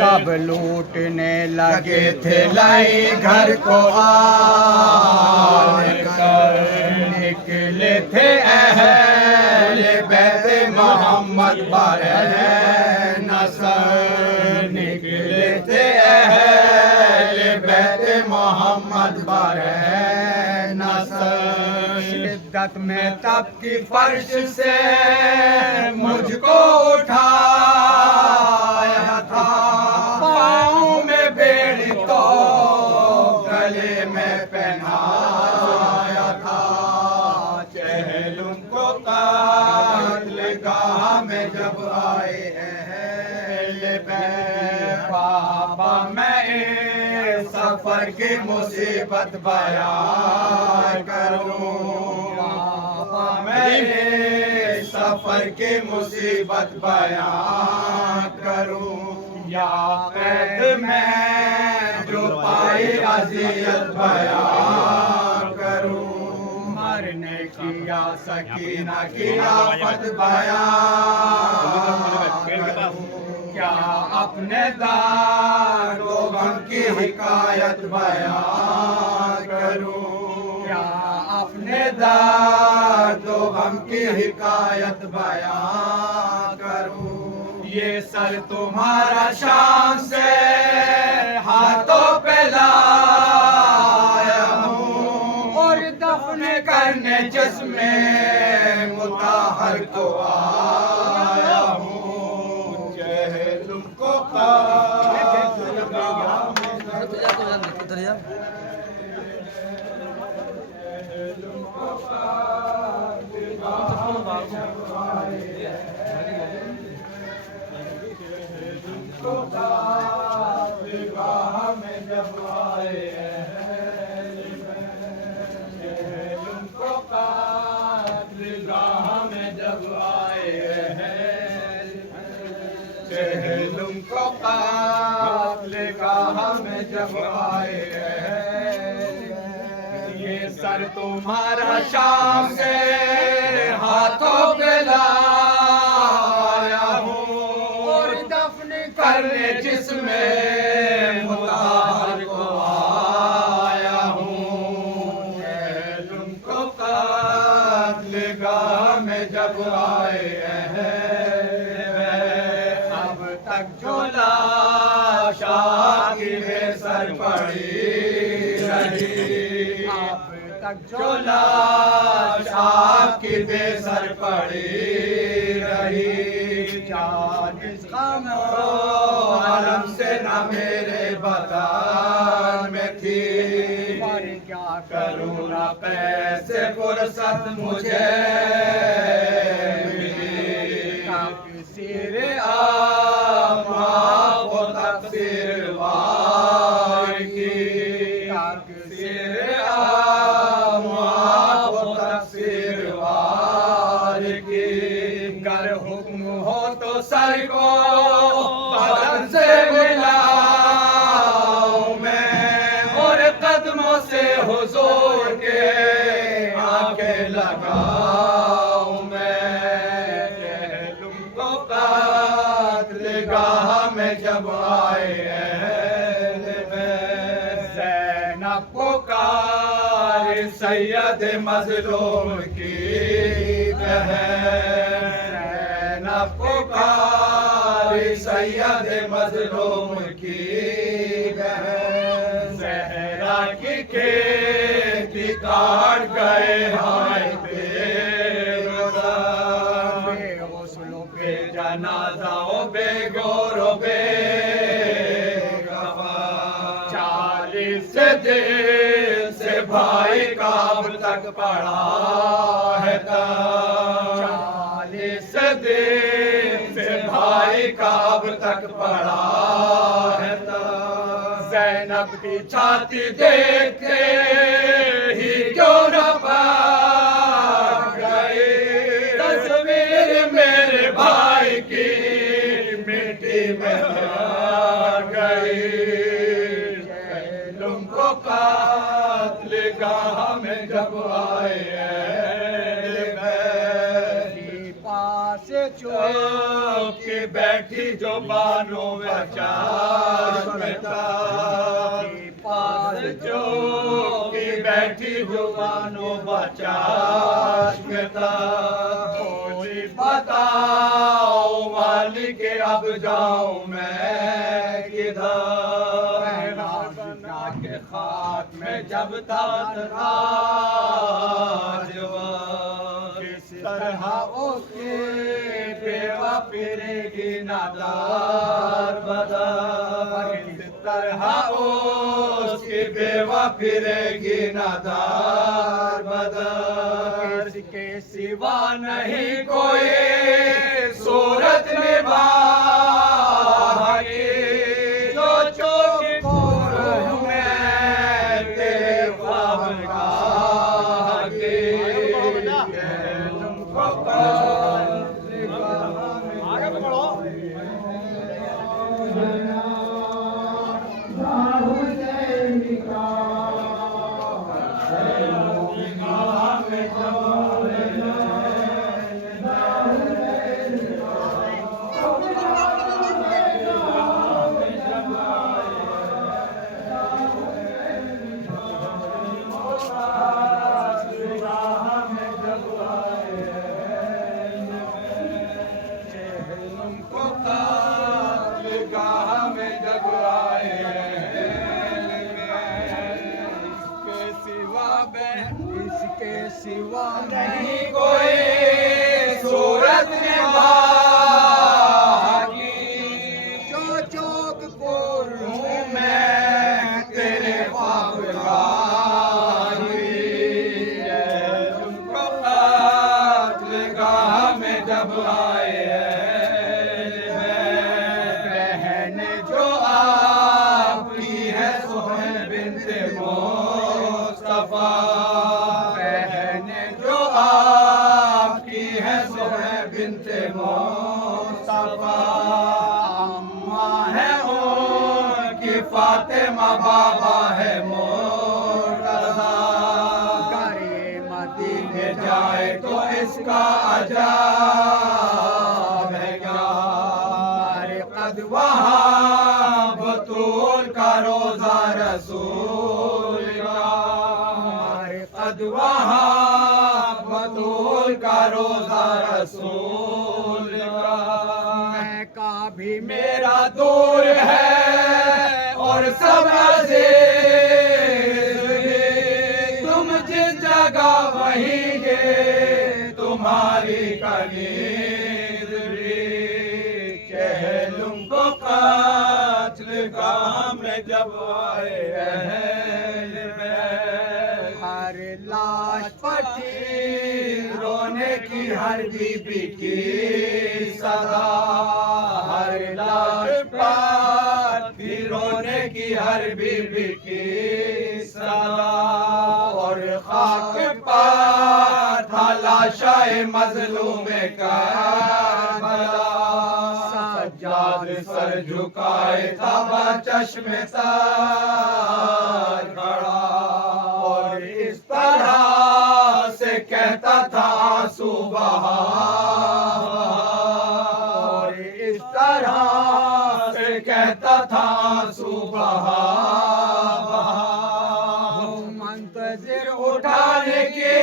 तब लूटने लगे थे लाई घर को आन कर, निकले थे अहले बैत मोहम्मद बारे नसर, निकले थे अहले बैत मोहम्मद बारे नसर। शिद्दत में तब की फर्श से मुझको उठाया था, पाँव में बेड़ी तो गले में पहनाया था। चहलुम को कातलगाह में जब आए अहले बैत, बाबा मैं इस सफर की मुसीबत बयान करूं, बाबा मैं इस सफर की मुसीबत बयान करूं। या कैद में जो पाई अज़ियत बयान करूं, मरने की या सकीना की आफत बयान करूं। क्या अपने दारो गम की हिकायत बयान करूं, क्या अपने दारो गम की हिकायत बयान करूं। ये सर तुम्हारा शान से हाथों पे लाया हूँ, और दफन करने जिस्मे मुताहर को आया हूँ। चहलुम को में जब आए को कातलगाह में जब आए चहलुम को कातलगाह में जब आए। ये सर तुम्हारा शाम से हाथों पे लाया हूँ, और दफन करने जिसमें मुताहर को आया हूँ। चहलुम को कातलगाह में जब आए अब तक जो लाश की सर पड़ी रही, अब तक जो लाश आपकी बेसर पड़ी रही। जानिस गम आलम से न मेरे बदान में थी, पर क्या करूँ ना कैसे फुर्सत मुझे मिली। तकसीर आमा वो तकसीर वार की, तकसीर आमा वो तकसीर वार की। गर हुक्म हो तो सर को बदन से मिलाऊं मैं, और कदमों से हुजूर के आंखें लगाऊं मैं। चहलुम को कातलगाह में जब आए ज़ैनब पुकार सैयद मज़लूम की बहन, पुकार सैयद मज़लूम की बहन। ज़हरा की खेती काट गए हाय बेगुसलो बेजनाज़ा बेगोरो बेगवा। 40 दिन से भाई का अब तक पड़ा है, 40 दिन से भाई का अब तक पड़ा है। ज़ैनब की छाती देखते ही क्यों न पाक गई, तस्वीर मेरे भाई की मिट्टी में आ गई। चहलुम को कातलगाह में जब आए पास चौक بیٹھی جو بانو بچاشمتا پاس جو کی بیٹھی جو بانو بچاشمتا بولی بتاؤ مالک اب جاؤں میں کدھر بنا کے خاک میں جب تک راجوان کس طرح اس کی بیوہ پھرے گی نادار بدار کس طرح اس کی بیوہ پھرے گی نادار بدار کسی کے سوا نہیں کوئی صورت نبھائی جو چوک پور ہوں میں تیرے خواہگاہ کی تم کو آگے بڑھو سوا نہیں کوئی صورت نبھائی جو چوک پور ہوں میں تیرے خواہگاہ تم کو قتل گاہ میں جب آئے بہن جو آپ کی ہے سہیل بنت مصطفیٰ بنت مصطفیٰ اماں ہے ان کی فاطمہ بابا ہے مرتضیٰ کرے مدینے جائے تو اس کا عجاب ہے کیا مرقد وہاں بطول کا روزہ رسول کا مرقد وہاں بطول کا روزہ رسول کا مکہ بھی میرا دور ہے اور سب عزیز بھی تم جس جگہ وہیں گے تمہاری کنیز بھی چہلم کو قتل گاہ میں جب آئے اہل بیت ہر لاش پٹی رونے کی ہر بی بی کی صدا ہر لاش پر بھی رونے کی ہر بی بی کی صدا اور خاک پر تھا لاشائے مظلوم کربلا سجاد سر جھکائے تھا بچشم تر کھڑا اور اس طرح سے کہتا تھا آنسو بہا اور اس طرح سے کہتا تھا آنسو بہا منتظر اٹھانے کے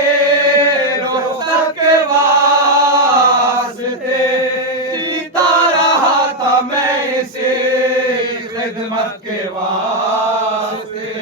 رخصت کے واسطے جیتا رہا تھا میں اسی خدمت کے واسطے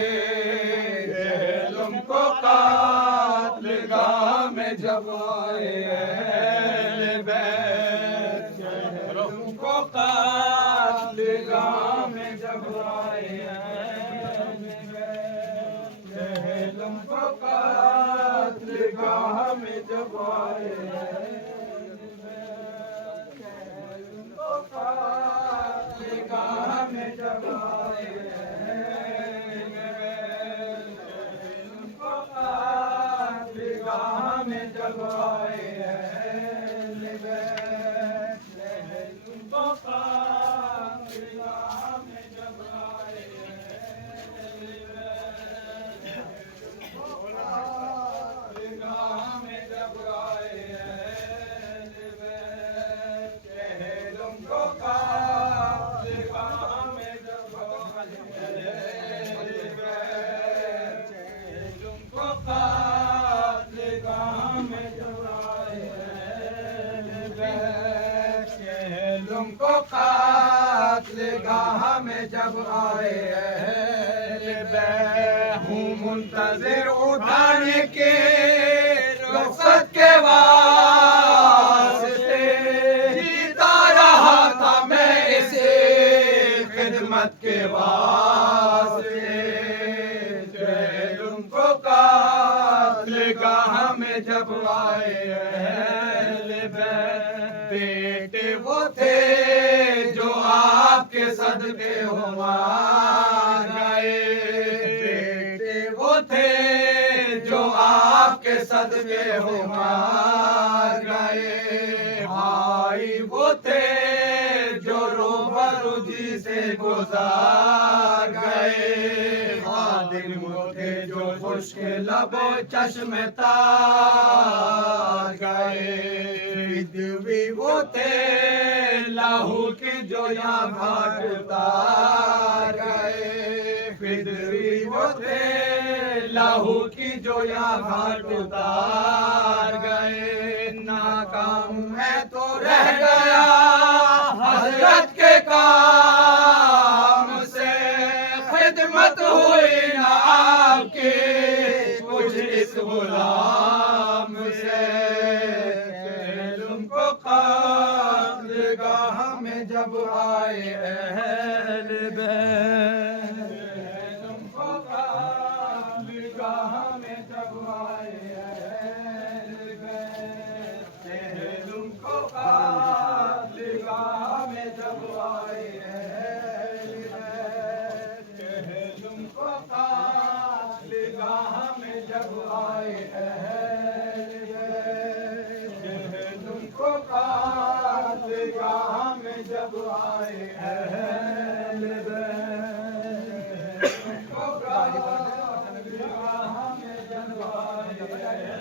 جہلم کو قتل گاہ میں جب آئے اہل بیت جہلم کو قتل گاہ میں جب آئے اہل بیت جہلم کو قتل گاہ میں جب آئے اہل بیت جہلم کو قتل گاہ میں جب آئے میں جب آئے اہل بیت جہلم کو قتل گاہ میں جب آئے اہل بیت قتل گاہ میں جب آئے اہل بیت جہلم کو کو قتل گاہ میں جب آئے اہل بیت ہوں منتظر اٹھانے کے رخصت کے واسطے جیتا رہا تھا میں اسے خدمت کے واسطے جہلم کو قتل گاہ میں جب آئے اہل بیت بیٹے وہ تھے جو آپ کے صدقے ہو مار گئے بیٹے وہ تھے جو آپ کے صدقے ہو مار گئے بھائی وہ تھے جو روبرو جی سے گزار گئے خادم وہ تھے جو خشک لب و چشم تار گئے بدوی وہ تھے لہو کی جو یہاں گھاٹ اتار گئے بدوی وہ تھے لہو کی جو یہاں گھاٹ اتار گئے ناکام میں تو رہ گیا حضرت کے کام سے خدمت ہوئی نہ آپ کی کچھ اس غلام سے جہلم کو قتل گاہ میں جب آئے اہل بیت جہلم کو قتل گاہ میں جب آئے اہل بیت جہلم کو قتل گاہ میں جب آئے اہل بیت جہلم کو قتل گاہ میں جب آئے اہل بیت جہلم کو قتل گاہ میں جب آئے اہل بیت جہلم کو قتل گاہ میں جب آئے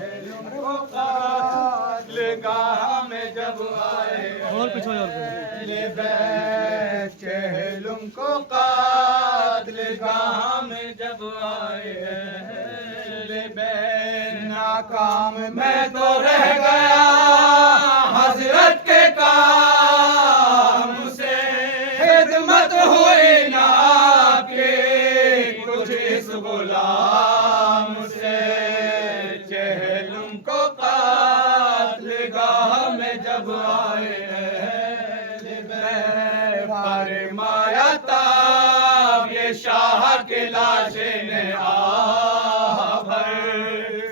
جہلم کو قتل گاہ میں جب آئے اہل بیت جہلم کو قتل گاہ میں جب آئے اہل بیت ناکام میں تو رہ گیا حضرت کے کام سے خدمت ہوئی نہ آپ کی کچھ اس غلام سے جہلم کو قتل گاہ میں جب آئے اہل بیت فرمایا تاب یہ شاہ کی لاشیں نے آہ بھر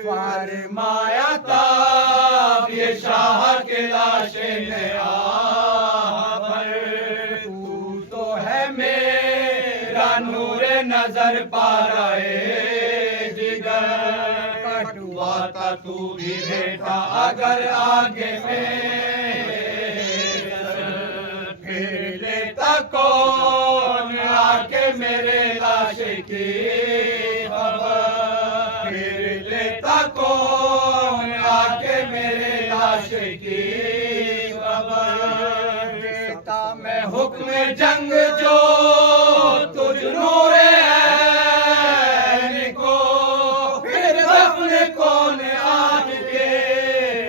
فرمایا تاب یہ شاہ کی لاشیں نے آہ بھر تو تو ہے میرا نور نظر پارائے جگر کٹوا تھا تو بھی بیٹا اگر آگے میں پھر لیتا کون آ کے میرے لاش کی خبر پھر لیتا کون آ کے میرے لاش کی خبر دیتا میں حکم جنگ جو تجھ نور عین کو پھر دفن کون آج کے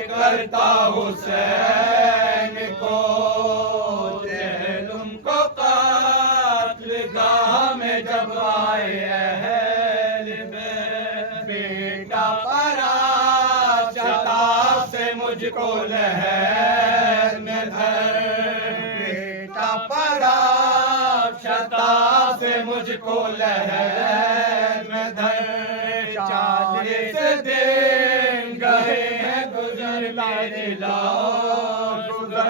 کرتا حسین کو جہلم کو قتل گاہ میں جب آئے اہل بیت بیٹا پرا شتاب سے مجھ کو لہر میں دھر بیٹا پرا شتاب سے مجھ کو لہر میں دھر 40 دن گئے ہیں گزر میرے لاش گزر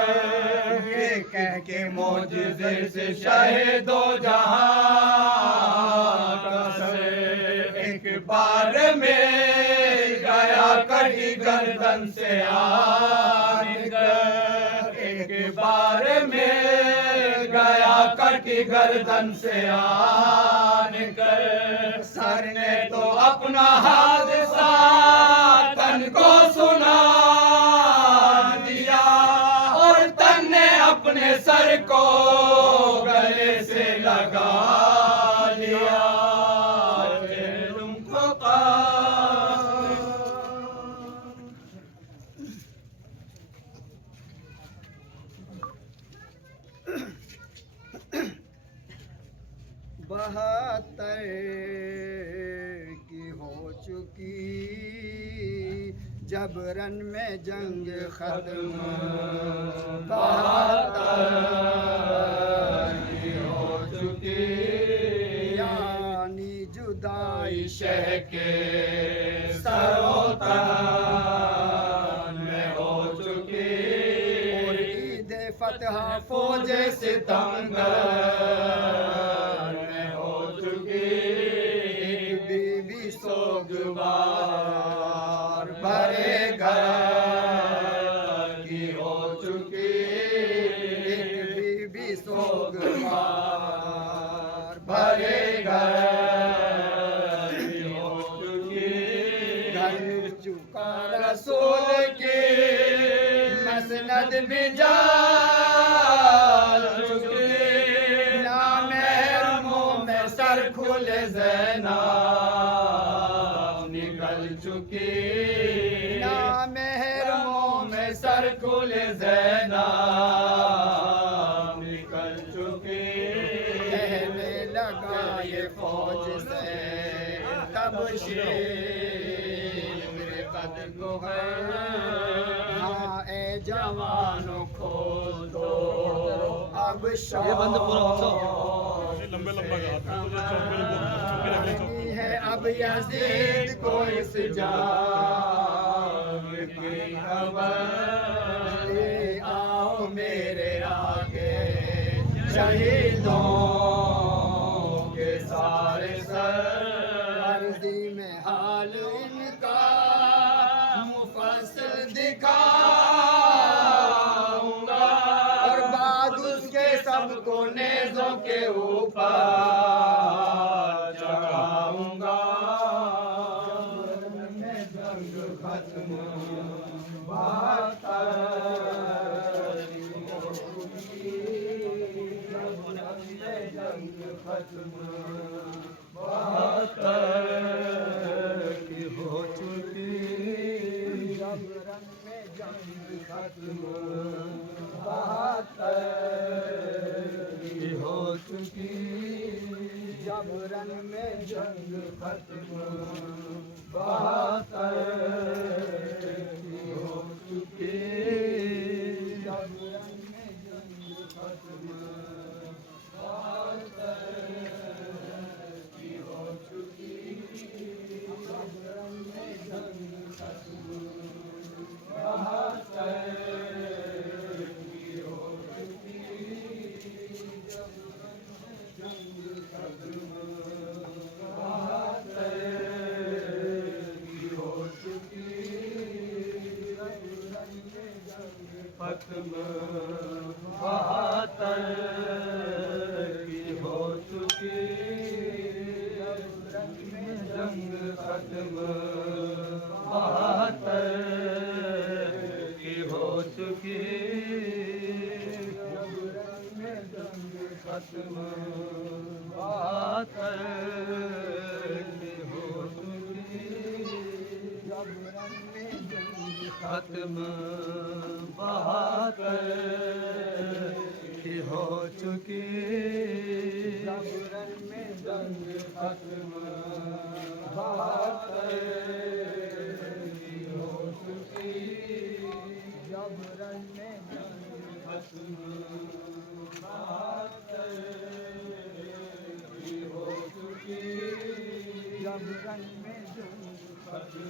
یہ کہہ کے معجزے سے شہید و جہاں کا سر ایک بار میں گیا کٹی گردن سے آن کر ایک بار میں گیا کٹی گردن سے آن کر سر نے تو اپنا حادثہ تن کو سنا دیا اور تن نے اپنے سر کو گلے سے لگا لیا جہلم کو قتل 72 کی ہو چکی جبرن میں جنگ ختم 72 کی ہو چکی یعنی جدائی شہ کے سروتن میں ہو چکی اور عید فتح فوج ستمگر میں ہو چکی ایک بی بی سوگوار بھرے گھر کی ہو چکی ایک بی بی سوگوار بھرے گھر کی ہو چکی گھر چکا رسول کی مسند بھی جا چکی نامحرموں میں سر کھلے زینب نکل چکی نامحرموں میں سر کھلے زینب نکل چکی کہنے لگا یہ فوج سے تب شیر میرے قد کو ہے ہاں اے جوانوں کھول دو اب شام ہے اب یزید کو اس جام کی خبر لے آؤ میرے آگے شہیدوں کے سارے سر عرضی میں حال ان کا مفصل دکھاؤں گا اور بعد اس کے سب کو نیزوں کے اوپر چڑھاؤں گا جنگ ختم 72 جنگ ختم 72 کی ہو چکی جبرن میں جنگ ختم 72 کی ہو چکی جبرن میں جنگ ختم 72 کی ہو چکی جبرن میں جنگ ختم 72 کی ہو چکی جبرن میں جنگ ختم 72 کی ہو چکی جبرن میں جنگ ختم 72 کی ہو چکی جبرن میں جنگ ختم 72 کی ہو چکی جبرن میں جنگ ختم 72 کی ہو چکی جبرن میں جنگ ختم 72 کی ہو چکی جبرن میں جنگ ختم 72 کی ہو چکی جبرن میں جنگ ختم 72 کی ہو چکی جبرن میں جنگ ختم 72 کی ہو چکی جبرن میں جنگ ختم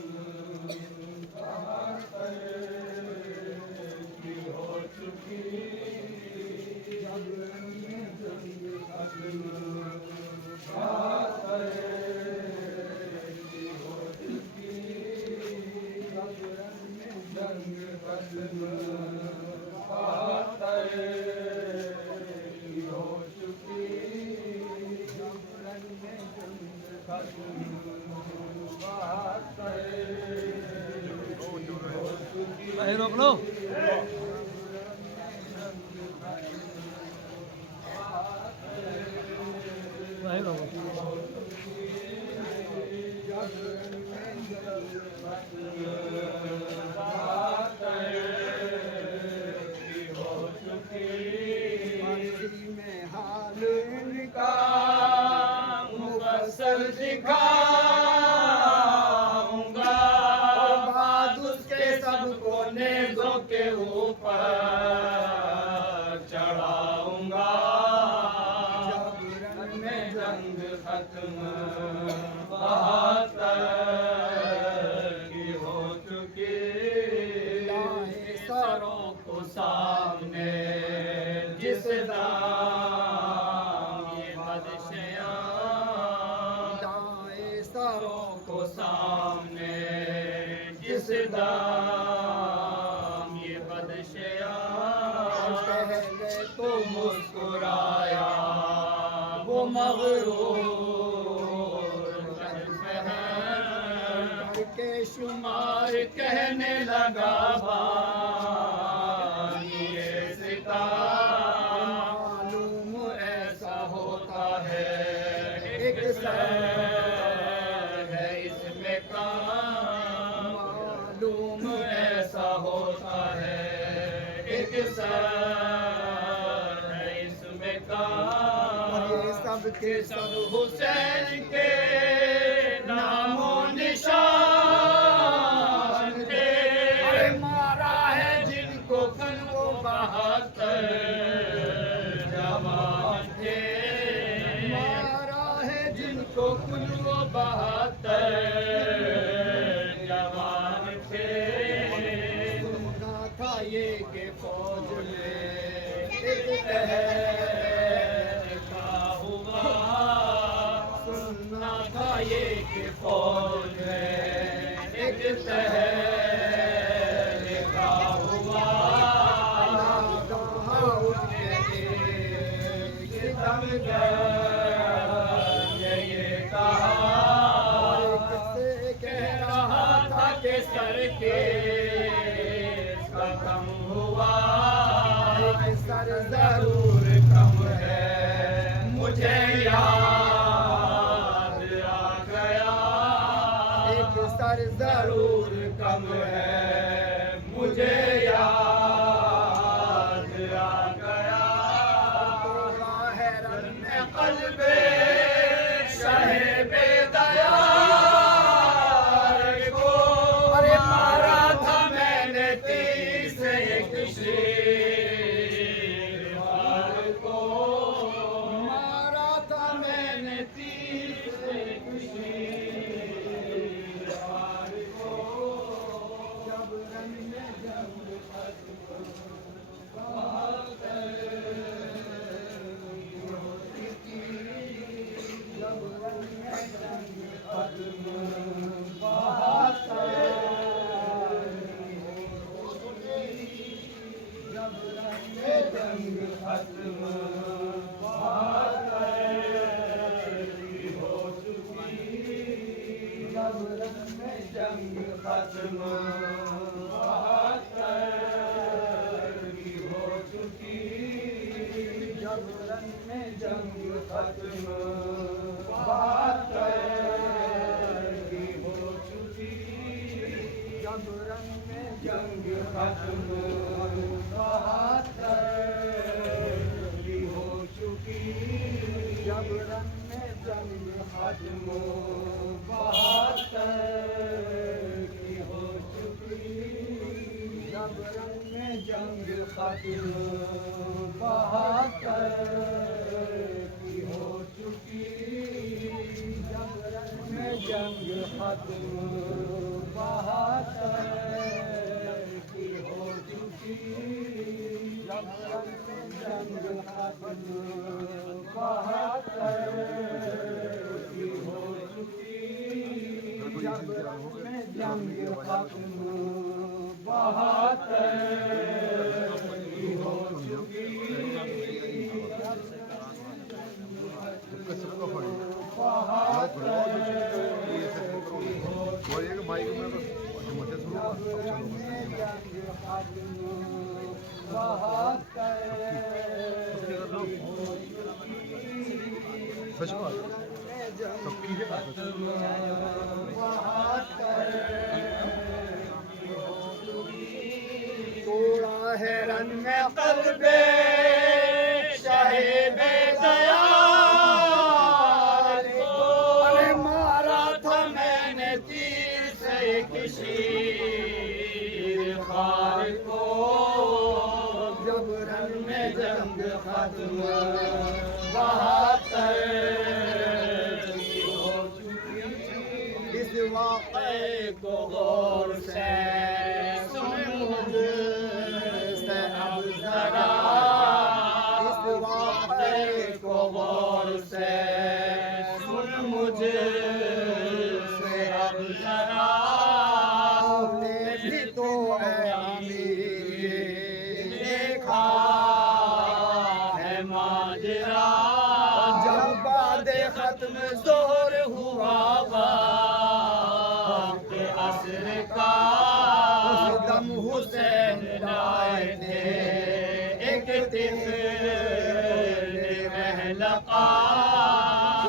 72 کی ہو چکی جبرن میں جنگ ختم 72 کی ہو چکی جبرن میں جنگ ختم 72 کی ہو چکی جبرن میں جنگ ختم 72 روک لو مرضی میں حال ان کا ختم 72 کی ہو چکی لائے سروں کو سامنے جس دام یہ بدشیاں لائے سروں کو سامنے جس دام یہ بدشیاں پہلے تو مسکرایا وہ مغرور کر کے شمار کہنے لگا بانی ستار معلوم ایسا ہوتا ہے ایک سر ہے اس میں کام معلوم ایسا ہوتا ہے ایک سر ہے اس میں کام یہ سب کے سب حسین کے نام و نشان تھے مارا ہے جن کو کن وہ 72 جوان تھے مارا ہے جن کو کن وہ 72 جوان تھے سنا تھا یہ کہ فوج میں ایک کا ہوا سننا تھا یہ کہ فوج میں ایک کا ہوا ستم یہ کہا کہہ رہا تھا کہ سر کے کا کم ہوا سر ضرور کم ہے مجھے یاد آ گیا ایک سر ضرور کم ہے مجھے یاد آ گیا توڑا ہے رن قلب شہ بے دیار کو ارے مارا تھا میں نے تیر سے ایک شیر کو مارا تھا میں نے تیر سے ایک شیر کو جب رن میں جنگ جب رن میں جنگ جب رن میں جنگ ختم ہو چکی جب رن میں جنگ ختم ہو چکی جب رن میں جنگ ختم ہو چکی جب رن میں جنگ ختم ہو چکی جب رن میں جنگ ختم ہو چکی جب رن میں جنگ ختم کی ہو چکی جب رن میں جنگ ختم کی ہو چکی جب رن میں جنگ ختم کی ہو چکی جب رن میں جنگ ختم کی ہو چکی سچ بات سب کی ہے توڑا ہے رن میں قلب شاہ بے دیار کو مارا تھا میں نے تیر سے ایک شیر خار کو جب رن میں جنگ ختم 72 واقعے کو غور سے سن مجھ سے اب ذرا، اس واقعے کو غور سے سن مجھ سے اب ذرا، نے بھی تو اے امیر دیکھا ہے ماجرا، جب بعد ختم ظہر ہوا وقت عصر کا، اس دم حسین لائے تھے ایک طفل محلقہ،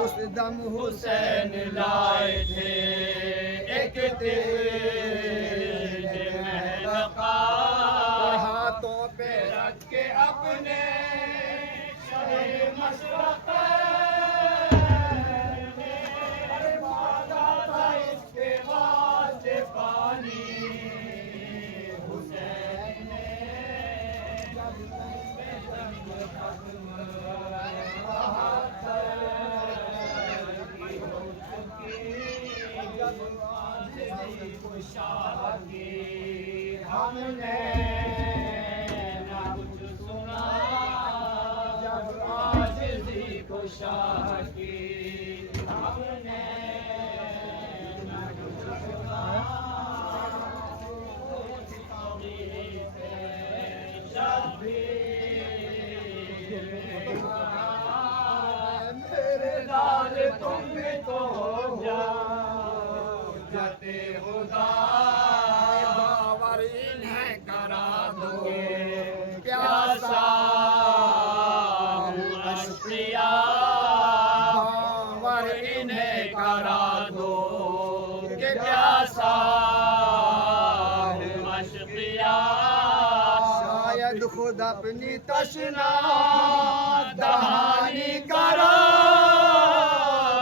اس دم حسین لائے تھے ایک طفل محلقہ، اور ہاتھوں پہ رکھ کے اپنے شہ مشرق ہم نے نہ کچھ سنا، جب عاجزی کو شاہ کی ہم نے نہ کچھ سنا، میرے لال تم بھی تو ہو جاؤ جتے خدا، باور انہیں کرا دو پیاسا ہوں اشقیا، باور انہیں کرا دو کہ پیاسا ہوں اشقیا، شاید خود اپنی تشنا دہانی کرا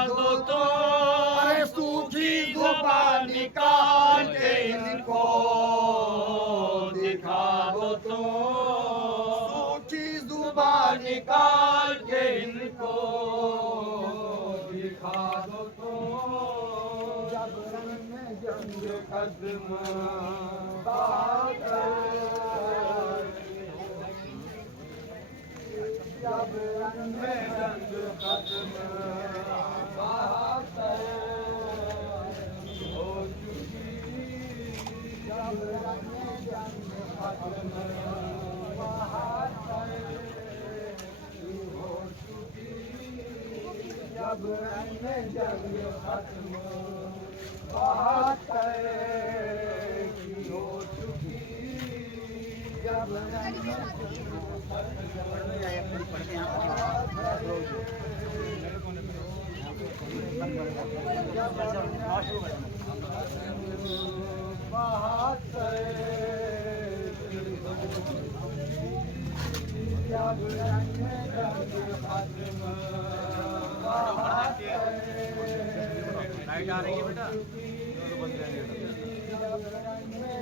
دو تو، سوکھی زبان نکال کے ان کو دکھا دو تو، سوکھی زبان نکال کے ان کو دکھا دو تو، جب رنگ میں جنگ قدم جب رنگ میں جنگ ختم ہو چکی، جب رنگ میں جنگ ختم ہو چکی، جب رنگ میں جنگ ختم ہو چکی، جب رنگ میں لائٹ آ رہی ہے بیٹا، جب رن میں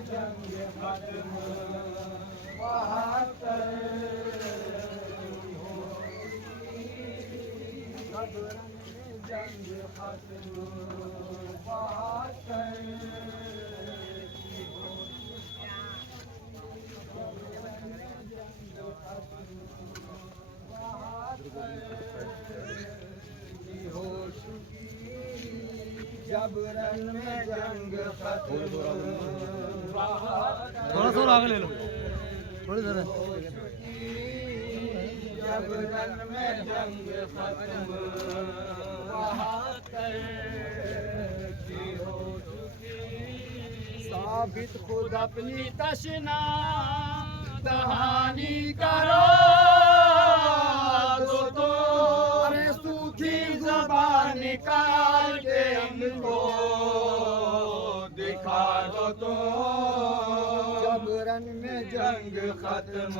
جنگ ختم تھوڑا سا آگے لے لو، تھوڑی دیر جب رن میں جنگ ختم ہو چکی، ثابت خود اپنی تشنا دہانی کرو تو، ارے سوکھی زبان نکال کے ان کو دکھا دو تو، جب رن میں جنگ ختم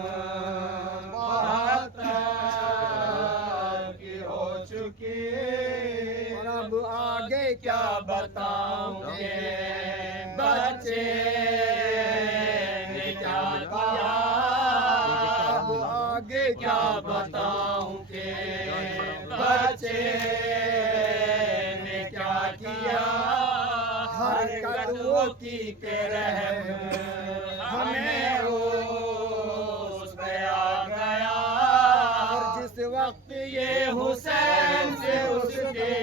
کی ہو چکی، اور اب آگے کیا بتاؤں گے بچے نے کیا کیا، اب آگے کیا بتاؤں گے بچے نے کیا کیا، ہر की के रहम हमें उस पे आ गया। और जिस वक्त ये हुसैन से उसके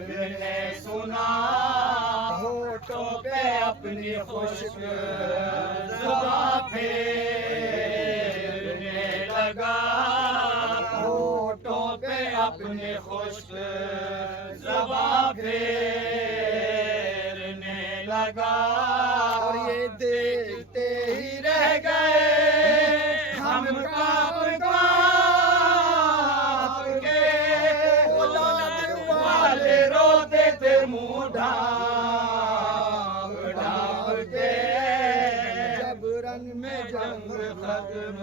दिल ने सुना, होठों पे अपनी खुश्क ज़ुबां फेरने लगा, होठों पे अपनी खुश्क ज़ुबां फेरने लगा। और ये देखते ही रह गए हम कांप कांप के, वाले रोते थे मुँह ढाँप ढाँप के। जब रंग में जंग खत्म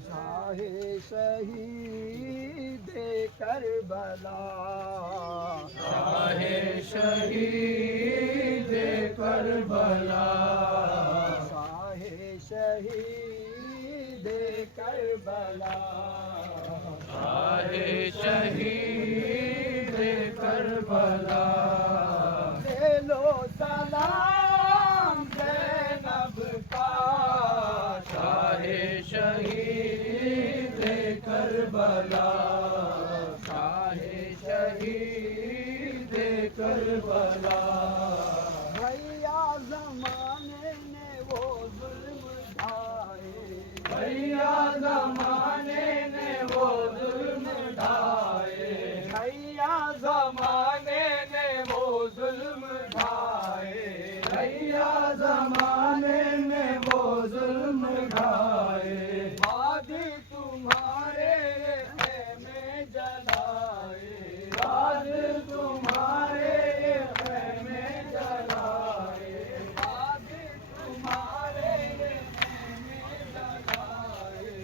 शाहे शहीद करबला, शाहे शहीद करबला, शाहे शहीद करबला, शाहे शहीद करबला। दे लो सलाम ज़ैनब का, शाहे शहीद करबला, शाहे शहीद करबला। भैया ज़माने ने वो जुल्म ढाए, भैया ज़माने ने वो जुल्म ढाए, भैया ज़माने ने वो जुल्म ढाए। भैया ज़माने ने वो जुल्म ढाए। आदि तुम्हारे खेमे जलाए, आज तुम्हारे खेमे जलाए, आदि तुम्हारे खेमे जलाए,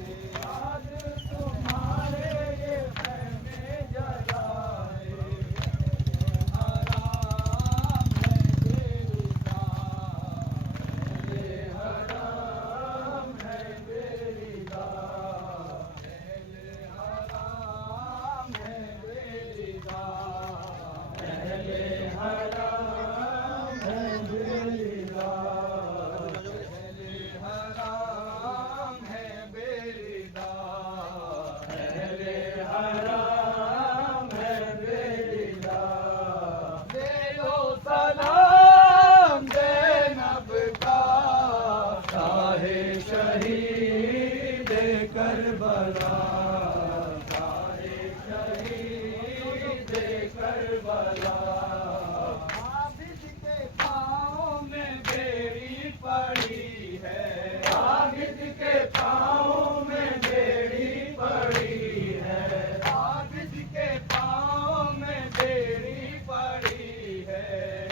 आज तुम्हारे खेमे जलाए। हराम है बेरुदा, ये हराम है बेरिदा, हराम है बेरुदा। पहले हराम है बेरिदा, हराम है बेरुदा, पहले हराम है बेरिदा। दे लो सलाम ज़ैनब का, शाहे शहीद करबला, शाहे शहीद करबला। आबिद के पाँव में बेड़ी पड़ी है, आबिद के पाँव में बेड़ी पड़ी है, आबिद के पाँव में बेड़ी पड़ी है।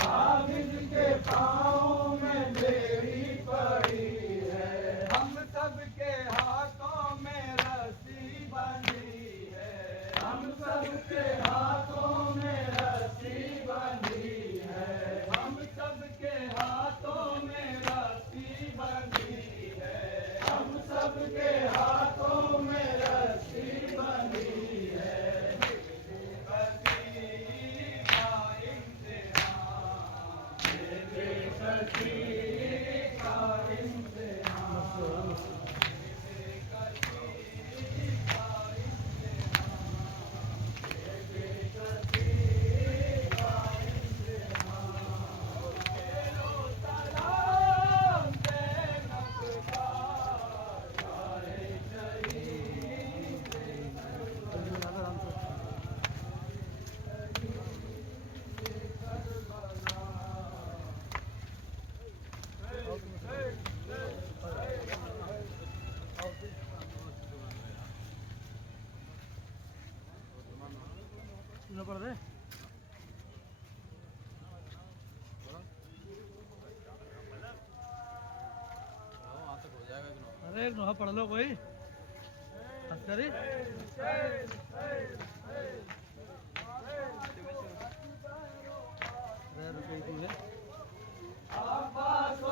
आबिद के पाँव में बेड़ी पड़ी है। हम सबके हाथों में रस्सी बंधी है, हम सबके हाथों में रस्सी बंधी है, हम सबके हाथों में रस्सी बंधी है। हम सबके हाथों में रस्सी बंधी है। बेकसी का इम्तिहान, सलाम ज़ैनब का, सुनना पड़ रहा है। अरे नोहा पढ़ लो कोई हंसकरी आवाज़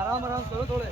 आराम आराम करो थोड़े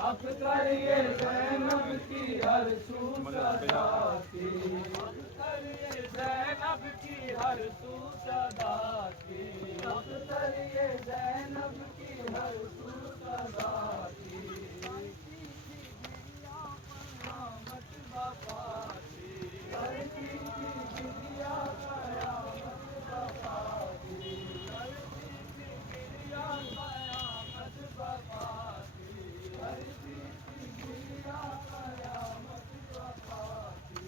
حق کریے زینب کی ہر سو صدا کی، حق کریے زینب کی ہر سو صدا کی، حق کریے زینب کی ہر سو صدا کی، قیامت وفا کی، کرتی تھی گریا قیامت وفا کی، کرتی تھی گریا قیامت وفا کی، کرتی تھی گریا قیامت وفا کی۔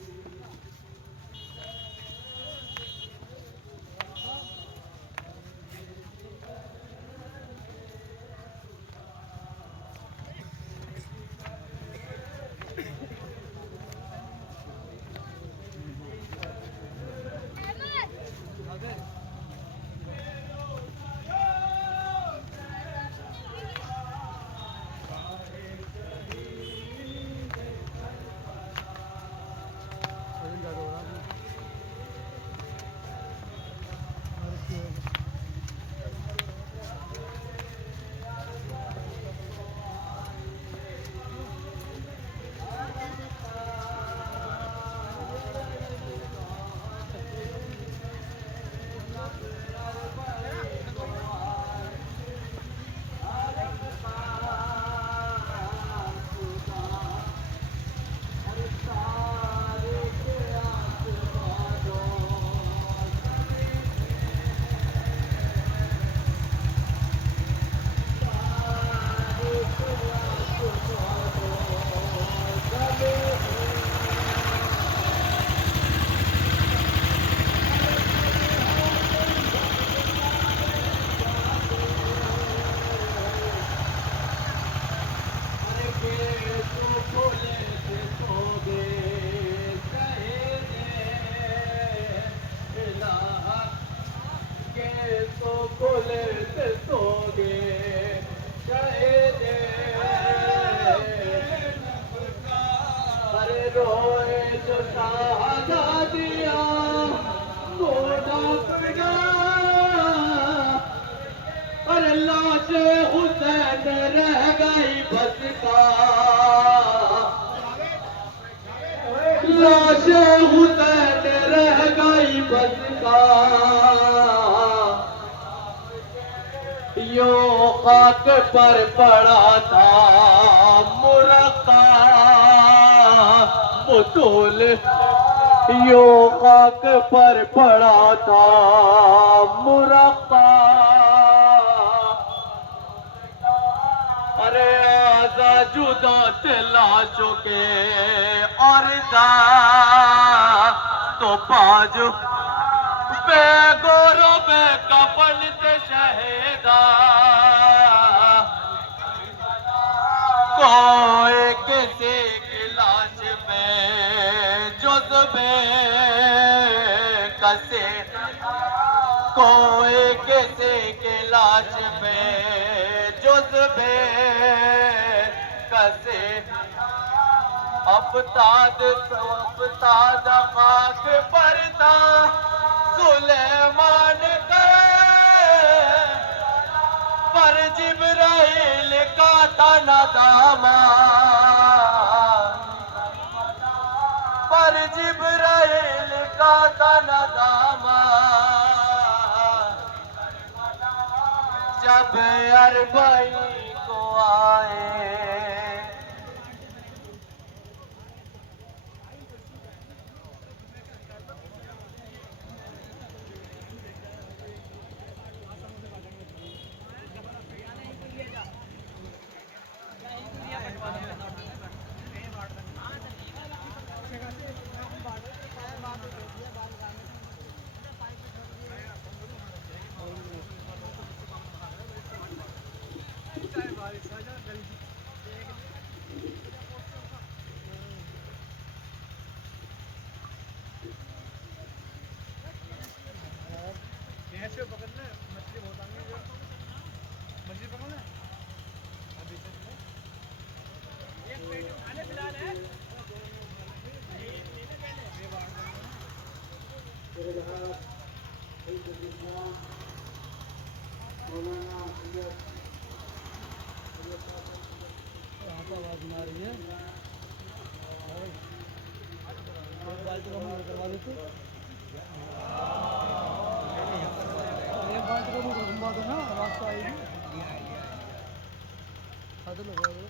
یوں خاک پر پڑا تھا یوں خاک پر پڑا تھا مرقع ارے آزا جدا تلا چکے اور دا تو پاج بے گورو بے کفن تے شہیدہ کوئی کسی کی لاش میں جذبے کسے کوئی کسی کی لاش میں جذبے کسے افتاد خاک پرتا سلیمان کا پر جبرائیل کا تنا دامان پر جبرائیل کا تنا دامان جب اربعین کو آئے ایسے پکڑنا ہے مچھلی بہت آنگی مچھلی پکڑنا ہے ایک پیٹ کھانے فلحال ہے آواز نہ رہی ہے بالٹی کا منہ کروا دیتے ایک بالٹی کا منہ گھما دو نا راستہ آئے گی خادر لگوا دو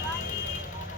محمد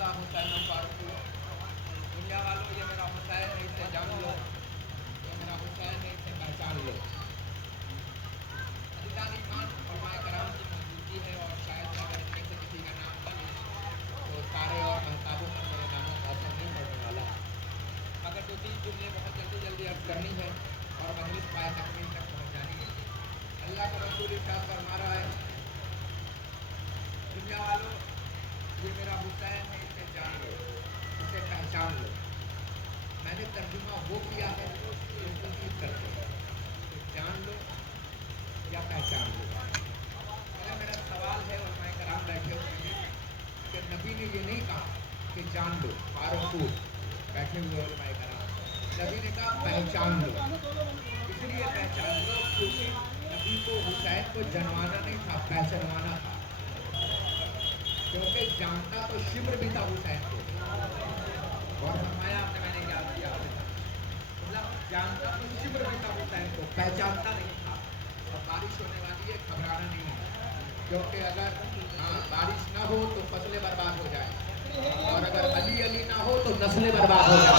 हाजा हुसैन फारूक, दुनिया वालों ये मेरा हुसैन है, इसे जान लो, ये मेरा हुसैन है, इसे पहचान लो। अजीज़ान ईमान, उलमाए कराम की मौजूदगी है और शायद अगर इनमें से किसी का नाम ना ले तो सारे और महताबों पर मेरे नामों का असर नहीं पड़ने वाला, मगर 2-3 जुमले बहुत जल्दी अर्ज करनी है और मजलिस पाए तकमील तक पहुँच जानी है। अल्लाह का रसूल इरशाद फरमा रहा है, दुनिया वालों ये मेरा हुसैन है, इसे जान लो, इसे पहचान लो। मैंने तर्जुमा वो किया है जो तस्दीक करते हैं, जान लो या पहचान लो। अगर मेरा सवाल है और मैं कराम बैठे हुए हैं कि नबी ने ये नहीं कहा कि जान लो, फारूक बैठे हुए और मैं कराम, नबी ने कहा पहचान लो। इसलिए पहचान लो क्योंकि नबी को हुसैन को जनवाना नहीं था, पहचानवाना था, क्योंकि जानता तो शिब्र भी था हुसैन को। और फरमाया आपने, मैंने याद किया, मतलब जानता तो शिब्र भी था हुसैन को, पहचानता नहीं था। और बारिश होने वाली है, घबराना नहीं है, क्योंकि अगर बारिश ना हो तो फसलें बर्बाद हो जाए, और अगर अली अली ना हो तो नस्लें बर्बाद हो जाए।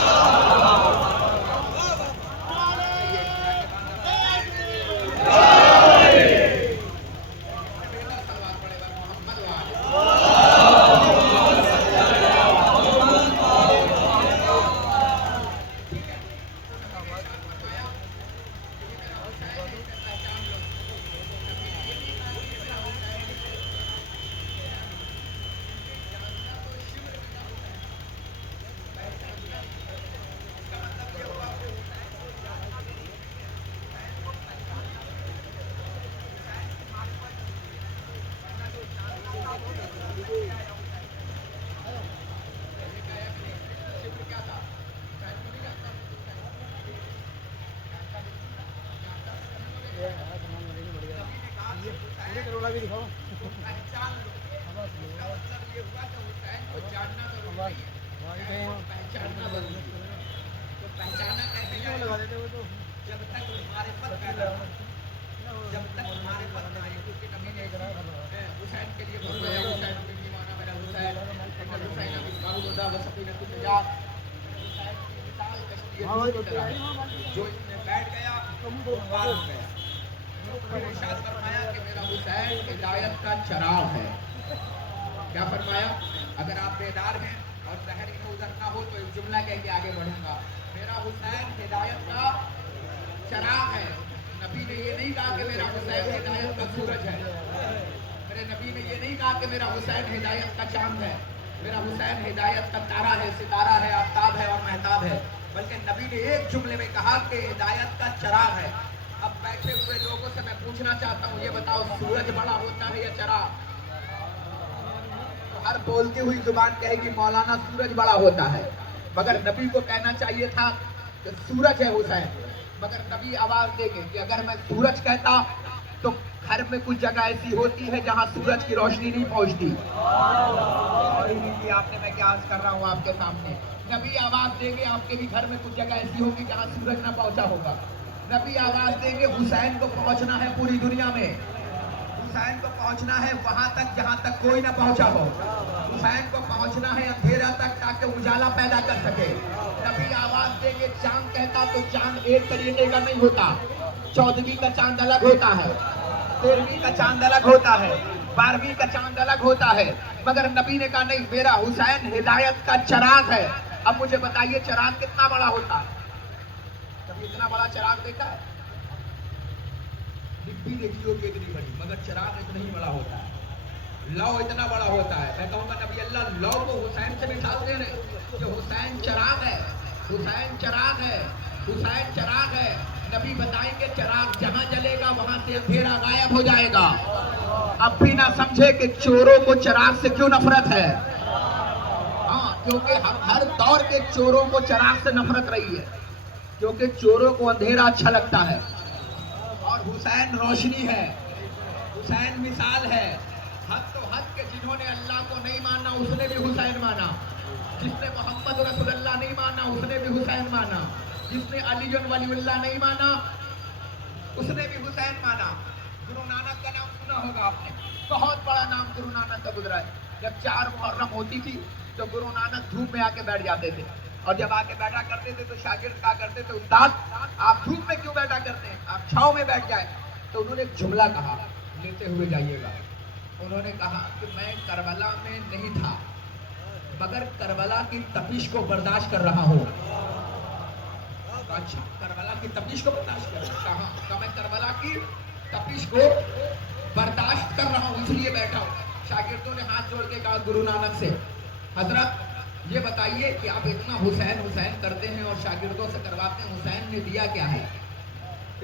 भी दिखाओ। पहचान लो, इसका मतलब ये हुआ कि हुसैन को जानना जरूरी है, पहचानना जरूरी है। तो पहचाना कैसे लगा देते हो तो जब तक मारिफत पैदा हो, जब तक मारिफत ना आए, क्योंकि नबी ने हुसैन के लिए फरमाया, हुसैन बिन दीवाना मेरा हुसैन, हुसैन बिन बाहुदा व सफीनतुन निजात, हुसैन की मिसाल कश्ती की तरह है, जो इसमें बैठ गया वो पार हो गया। फिर इरशाद फरमाया कि मेरा हुसैन हिदायत का चराग है। क्या फरमाया? अगर आप बेदार हैं और शहर इधर उधर ना हो तो एक जुमला कह के आगे बढ़ूंगा, मेरा हुसैन हिदायत का चराग है। नबी ने ये नहीं कहा कि मेरा हुसैन हिदायत का सूरज है, मेरे नबी ने ये नहीं कहा कि मेरा हुसैन हिदायत का चांद है, मेरा हुसैन हिदायत का तारा है, सितारा है, आफ्ताब है और महताब है, बल्कि नबी ने एक जुमले में कहा कि हिदायत का चराग है। अब बैठे हुए लोगों से मैं पूछना चाहता हूँ, ये बताओ सूरज बड़ा होता है या चराग? हर बोलती हुई जुबान कहेगी मौलाना सूरज बड़ा होता है, मगर नबी को कहना चाहिए था कि सूरज है हुसैन। मगर नबी आवाज देंगे कि अगर मैं सूरज कहता तो घर में कुछ जगह ऐसी होती है जहां सूरज की रोशनी नहीं पहुंचती। आपने, मैं क्या अर्ज कर रहा हूँ आपके सामने, नबी आवाज देंगे आपके भी घर में कुछ जगह ऐसी होगी जहां सूरज ना पहुंचा होगा। नबी आवाज देंगे हुसैन को पहुंचना है पूरी दुनिया में, हुसैन को पहुंचना है वहां तक जहां तक कोई ना पहुंचा हो, हुसैन को पहुंचना है अंधेरा तक ताकि उजाला पैदा कर सके। नबी आवाज देंगे चांद कहता तो चांद एक तरीके का नहीं होता, 14वीं का चांद अलग होता है, 13वीं का चांद अलग होता है, 12वीं का चांद अलग होता है, मगर नबी ने कहा नहीं, मेरा हुसैन हिदायत का चराग है। अब मुझे बताइए चराग कितना बड़ा होता है? कभी इतना बड़ा चराग देखा है? डिब्बी देखी होगी इतनी बड़ी, मगर चराग इतना ही बड़ा होता है, लौ इतना बड़ा होता है। मैं कहूँगा नबी अल्लाह लौ को हुसैन से बिठा दे रहे कि हुसैन चराग है, हुसैन चराग है, हुसैन चराग है। नबी बताएंगे चराग जहां जलेगा वहां से अंधेरा गायब हो जाएगा। अब भी ना समझे कि चोरों को चराग से क्यों नफरत है। हाँ, क्योंकि हर दौर के चोरों को चराग से नफरत रही है, क्योंकि चोरों को अंधेरा अच्छा लगता है और हुसैन रोशनी है, हुसैन मिसाल है। हद तो हद के जिन्होंने अल्लाह को नहीं माना उसने भी हुसैन माना, जिसने मोहम्मद रसूलुल्लाह नहीं माना उसने भी हुसैन माना, जिसने अली वलीउल्लाह नहीं माना उसने भी हुसैन माना। गुरु नानक का नाम सुना होगा आपने, बहुत बड़ा नाम गुरु नानक का गुजरा है। जब 4 मुहर्रम होती थी तो गुरु नानक धूप में आके बैठ जाते थे, और जब आके बैठा करते थे तो शागिर्द क्या करते थे, उस्ताद आप धूप में क्यों बैठा करते हैं, आप छांव में बैठ जाए। तो उन्होंने एक जुमला कहा, लेते हुए जाइएगा। उन्होंने कहा कि मैं करबला में नहीं था, मगर करबला की तपिश को बर्दाश्त कर रहा हूँ। अच्छा, करबला की तपिश को बर्दाश्त कर रहा हूँ, कहा मैं करबला की तपिश को बर्दाश्त कर रहा हूँ, इसलिए बैठा हूँ। शागिर्दों ने हाथ जोड़ के कहा गुरु नानक से, हजरत ये बताइए कि आप इतना हुसैन हुसैन करते हैं और शागिर्दों से करवाते हैं, हुसैन ने दिया क्या है।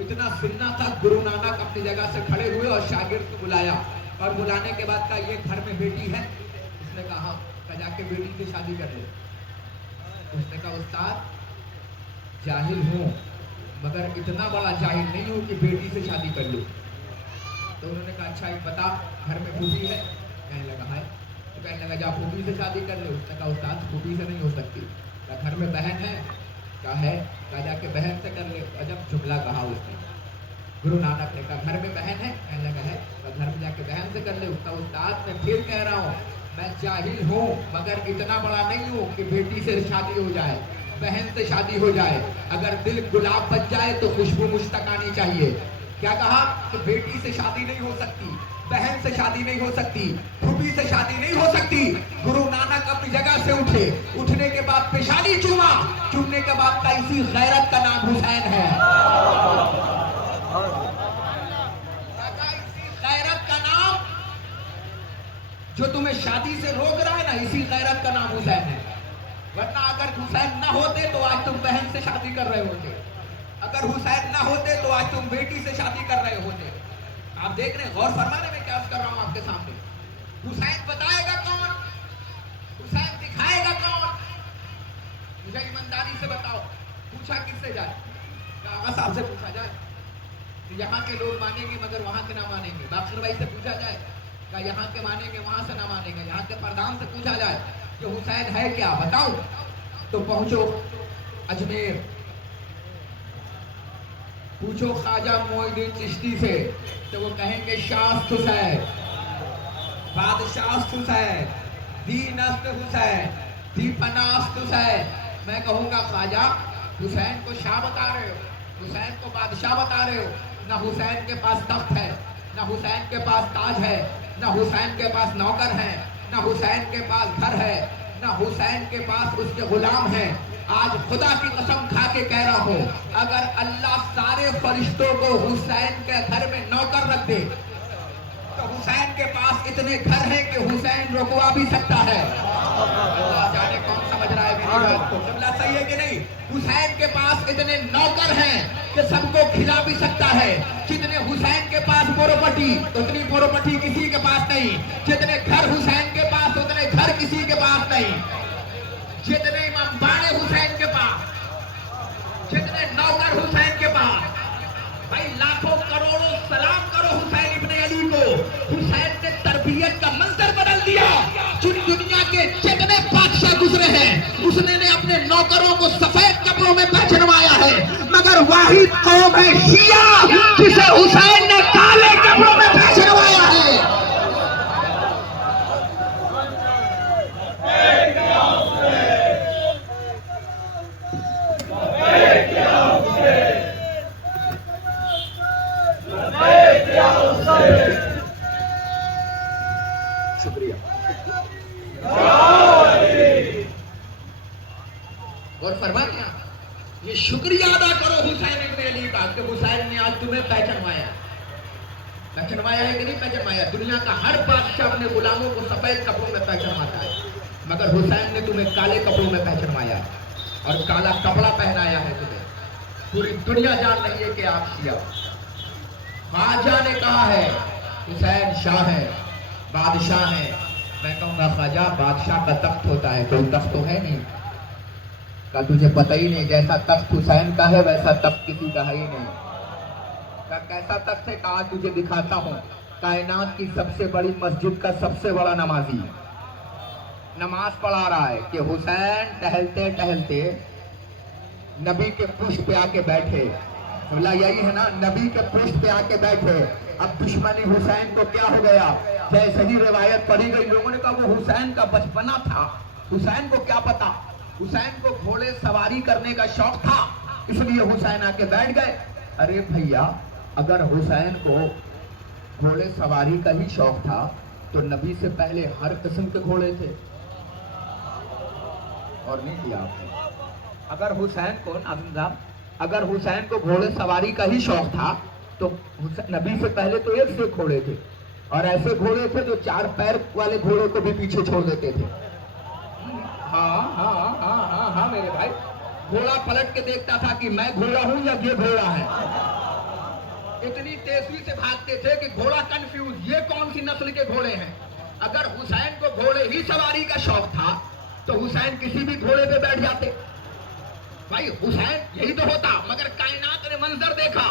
इतना सुनना था, गुरु नानक अपनी जगह से खड़े हुए और शागिर्द को बुलाया, और बुलाने के बाद कहा ये घर में बेटी है। उसने कहा जाके बेटी से शादी कर ले। उसने कहा उस्ताद जाहिल हूँ, मगर इतना बड़ा जाहिल नहीं हूँ कि बेटी से शादी कर लूँ। तो उन्होंने कहा अच्छा एक बता, घर में फूफी है। कहने लगा है। तो कहने लगा जा फूफी से शादी कर ले। उसने कहा उस्ताद फूफी से नहीं हो सकती। क्या घर में बहन है? क्या है? क्या जाके बहन से कर ले। अजब जुमला कहा उसने। गुरु नानक ने कहा घर में बहन है? कहने लगा है। तो घर में जाके बहन से कर ले। उसका उस्ताद मैं फिर कह रहा हूँ, मैं जाहिल हूँ मगर इतना बड़ा नहीं हूँ कि बेटी से शादी हो जाए, बहन से शादी हो जाए। अगर दिल गुलाब बच जाए तो खुशबू मुझ तक आनी चाहिए। क्या कहा कि बेटी से शादी नहीं हो सकती, बहन से शादी नहीं हो सकती, फूफी से शादी नहीं हो सकती। गुरु नानक अपनी जगह से उठे, उठने के बाद पेशानी चूमा, चूमने के बाद का इसी गैरत का नाम हुसैन है। इसी गैरत का नाम जो तुम्हें शादी से रोक रहा है ना, इसी गैरत का नाम हुसैन है। वरना अगर हुसैन ना होते तो आज तुम बहन से शादी कर रहे होते, अगर हुसैन ना होते तो आज तुम बेटी से शादी कर रहे होते। आप देख रहे हैं, गौर फरमाने में क्या कर रहा हूं आपके सामने। हुसैन बताएगा कौन, हुसैन दिखाएगा कौन, मुझे ईमानदारी से बताओ। पूछा किससे जाए? आगा साहब से पूछा जाए, यहाँ के लोग मानेंगे मगर वहां के ना मानेंगे। बाखिर भाई से पूछा जाए, क्या यहाँ के मानेंगे वहां से ना मानेंगे। यहाँ के प्रधान से पूछा जाए कि हुसैन है क्या, बताओ। तो पहुंचो अजमेर, पूछो ख्वाजा मोइनुद्दीन चिश्ती से, तो वो कहेंगे शास्त हुसैन, बादशाह हुसैन, दीनस्त हुसैन, दीपनास्त हुसैन। मैं कहूँगा ख्वाजा हुसैन को शाह बता रहे हो, हुसैन को बादशाह बता रहे हो। ना हुसैन के पास तख्त है, ना हुसैन के पास ताज है, ना हुसैन के पास नौकर है, ना हुसैन के पास घर है, ना हुसैन के पास उसके गुलाम हैं। आज खुदा की कसम खा के कह रहा हूँ, अगर अल्लाह सारे फरिश्तों को हुसैन के घर में नौकर रख दे तो हुसैन के पास इतने घर हैं कि हुसैन रुकवा भी सकता है। जाने कौन समझ रहा है मेरी बात को, जुमला सही है कि नहीं। हुसैन के पास इतने नौकर हैं कि सबको खिला भी सकता है। जितने हुसैन के पास प्रॉपर्टी, उतनी प्रॉपर्टी किसी के पास नहीं। जितने घर हुसैन के पास, उतने घर किसी के पास नहीं। जितने इमाम बाड़े हुसैन के पास, जितने नौकर हुसैन के पास, भाई लाखों करोड़ों सलाम करो हुसैन इब्ने अली को। हुसैन ने तरबियत का मंजर बदल दिया। दुनिया के जितने बादशाह गुजरे हैं, उसने ने अपने नौकरों को सफेद कपड़ों में पहनवाया है, मगर वाहिद कौम है शिया जिसे हुसैन ने काले कपड़ों में पहनवाया है। शुक्रिया। और फरमाया ये शुक्रिया अदा करो हुसैन इब्ने अली का कि हुसैन ने आज तुम्हें पहचानवाया। पहचानवाया है कि नहीं पहचानवाया? दुनिया का हर बादशाह अपने गुलामों को सफेद कपड़ों में पहचानवाता है, मगर हुसैन ने तुम्हें काले कपड़ों में पहचानवाया और काला कपड़ा पहनाया है तुम्हें। पूरी दुनिया जान रही है कि आप शिया। ख्वाजा ने कहा है हुसैन शाह है, बादशाह है। मैं कहूँगा ख्वाजा बादशाह का तख्त होता है, कोई तख्त तो है नहीं का, तुझे पता ही नहीं। जैसा तख्त हुसैन का है वैसा तख्त किसी का है ही नहीं। का कैसा तख्त है? कहा तुझे दिखाता हूँ। कायनात की सबसे बड़ी मस्जिद का सबसे बड़ा नमाजी नमाज पढ़ा रहा है कि हुसैन टहलते टहलते नबी के पुष्ट पे आके बैठे। बोला यही है ना, नबी के पुष्ट पे आके बैठे। अब दुश्मनी हुसैन को क्या हो गया? जैसे ही रिवायत पढ़ी गई, लोगों ने कहा वो हुसैन का बचपना था, हुसैन को क्या पता, हुसैन को घोड़े सवारी करने का शौक था, इसलिए हुसैन आके बैठ गए। अरे भैया, अगर हुसैन को घोड़े सवारी का ही शौक था तो नबी से पहले हर किस्म के घोड़े थे, और नहीं किया आपने। अगर हुसैन को अगर हुसैन को घोड़े सवारी का ही शौक था तो नबी से पहले तो एक से घोड़े थे, और ऐसे घोड़े थे जो 4 पैर वाले घोड़े को भी पीछे छोड़ देते थे। हाँ हाँ हाँ हाँ हाँ मेरे भाई, घोड़ा पलट के देखता था कि मैं घोड़ा हूं या ये घोड़ा है। इतनी तेजी से भागते थे कि घोड़ा कंफ्यूज, ये कौन सी नस्ल के घोड़े हैं। अगर हुसैन को घोड़े ही सवारी का शौक था तो हुसैन किसी भी घोड़े पे बैठ जाते। भाई हुसैन यही तो होता, मगर कायनात ने मंजर देखा,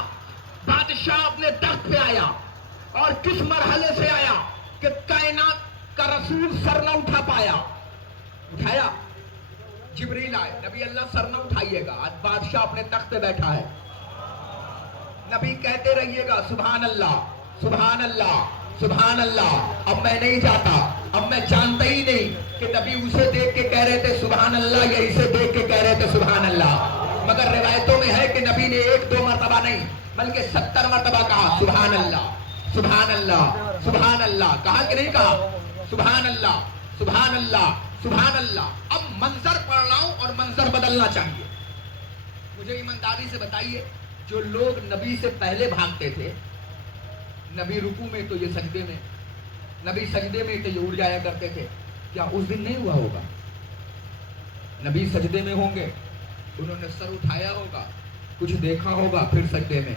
बादशाह अपने तख्त पे आया और किस मरहले से आया कि कायनात का रसूल सर न उठा पाया। उठाया, जिब्रील आए, नबी अल्लाह सर न उठाइएगा, आज बादशाह अपने तख्त पे बैठा है। नबी कहते रहिएगा सुभान अल्लाह सुभान अल्लाह सुभान अल्लाह। अब मैं नहीं जाता, अब मैं जानता ही नहीं कि नबी उसे देख के कह रहे थे सुभान अल्लाह या इसे देख के कह रहे थे सुभान अल्लाह। मगर रिवायतों में है कि नबी ने 1-2 मरतबा नहीं बल्कि 70 मरतबा कहा सुभान अल्लाह सुभान अल्लाह सुभान अल्लाह। कहा कि नहीं कहा? सुभान अल्लाह सुभान अल्लाह सुभान अल्लाह। अब मंजर पढ़ रहा हूं और मंजर बदलना चाहिए। मुझे ईमानदारी से बताइए, जो लोग नबी से पहले भागते थे, नबी रुकू में तो ये सजदे में, नबी सजदे में तो ये उड़ जाया करते थे, क्या उस दिन नहीं हुआ होगा? नबी सजदे में होंगे, उन्होंने सर उठाया होगा, कुछ देखा होगा, फिर सजदे में।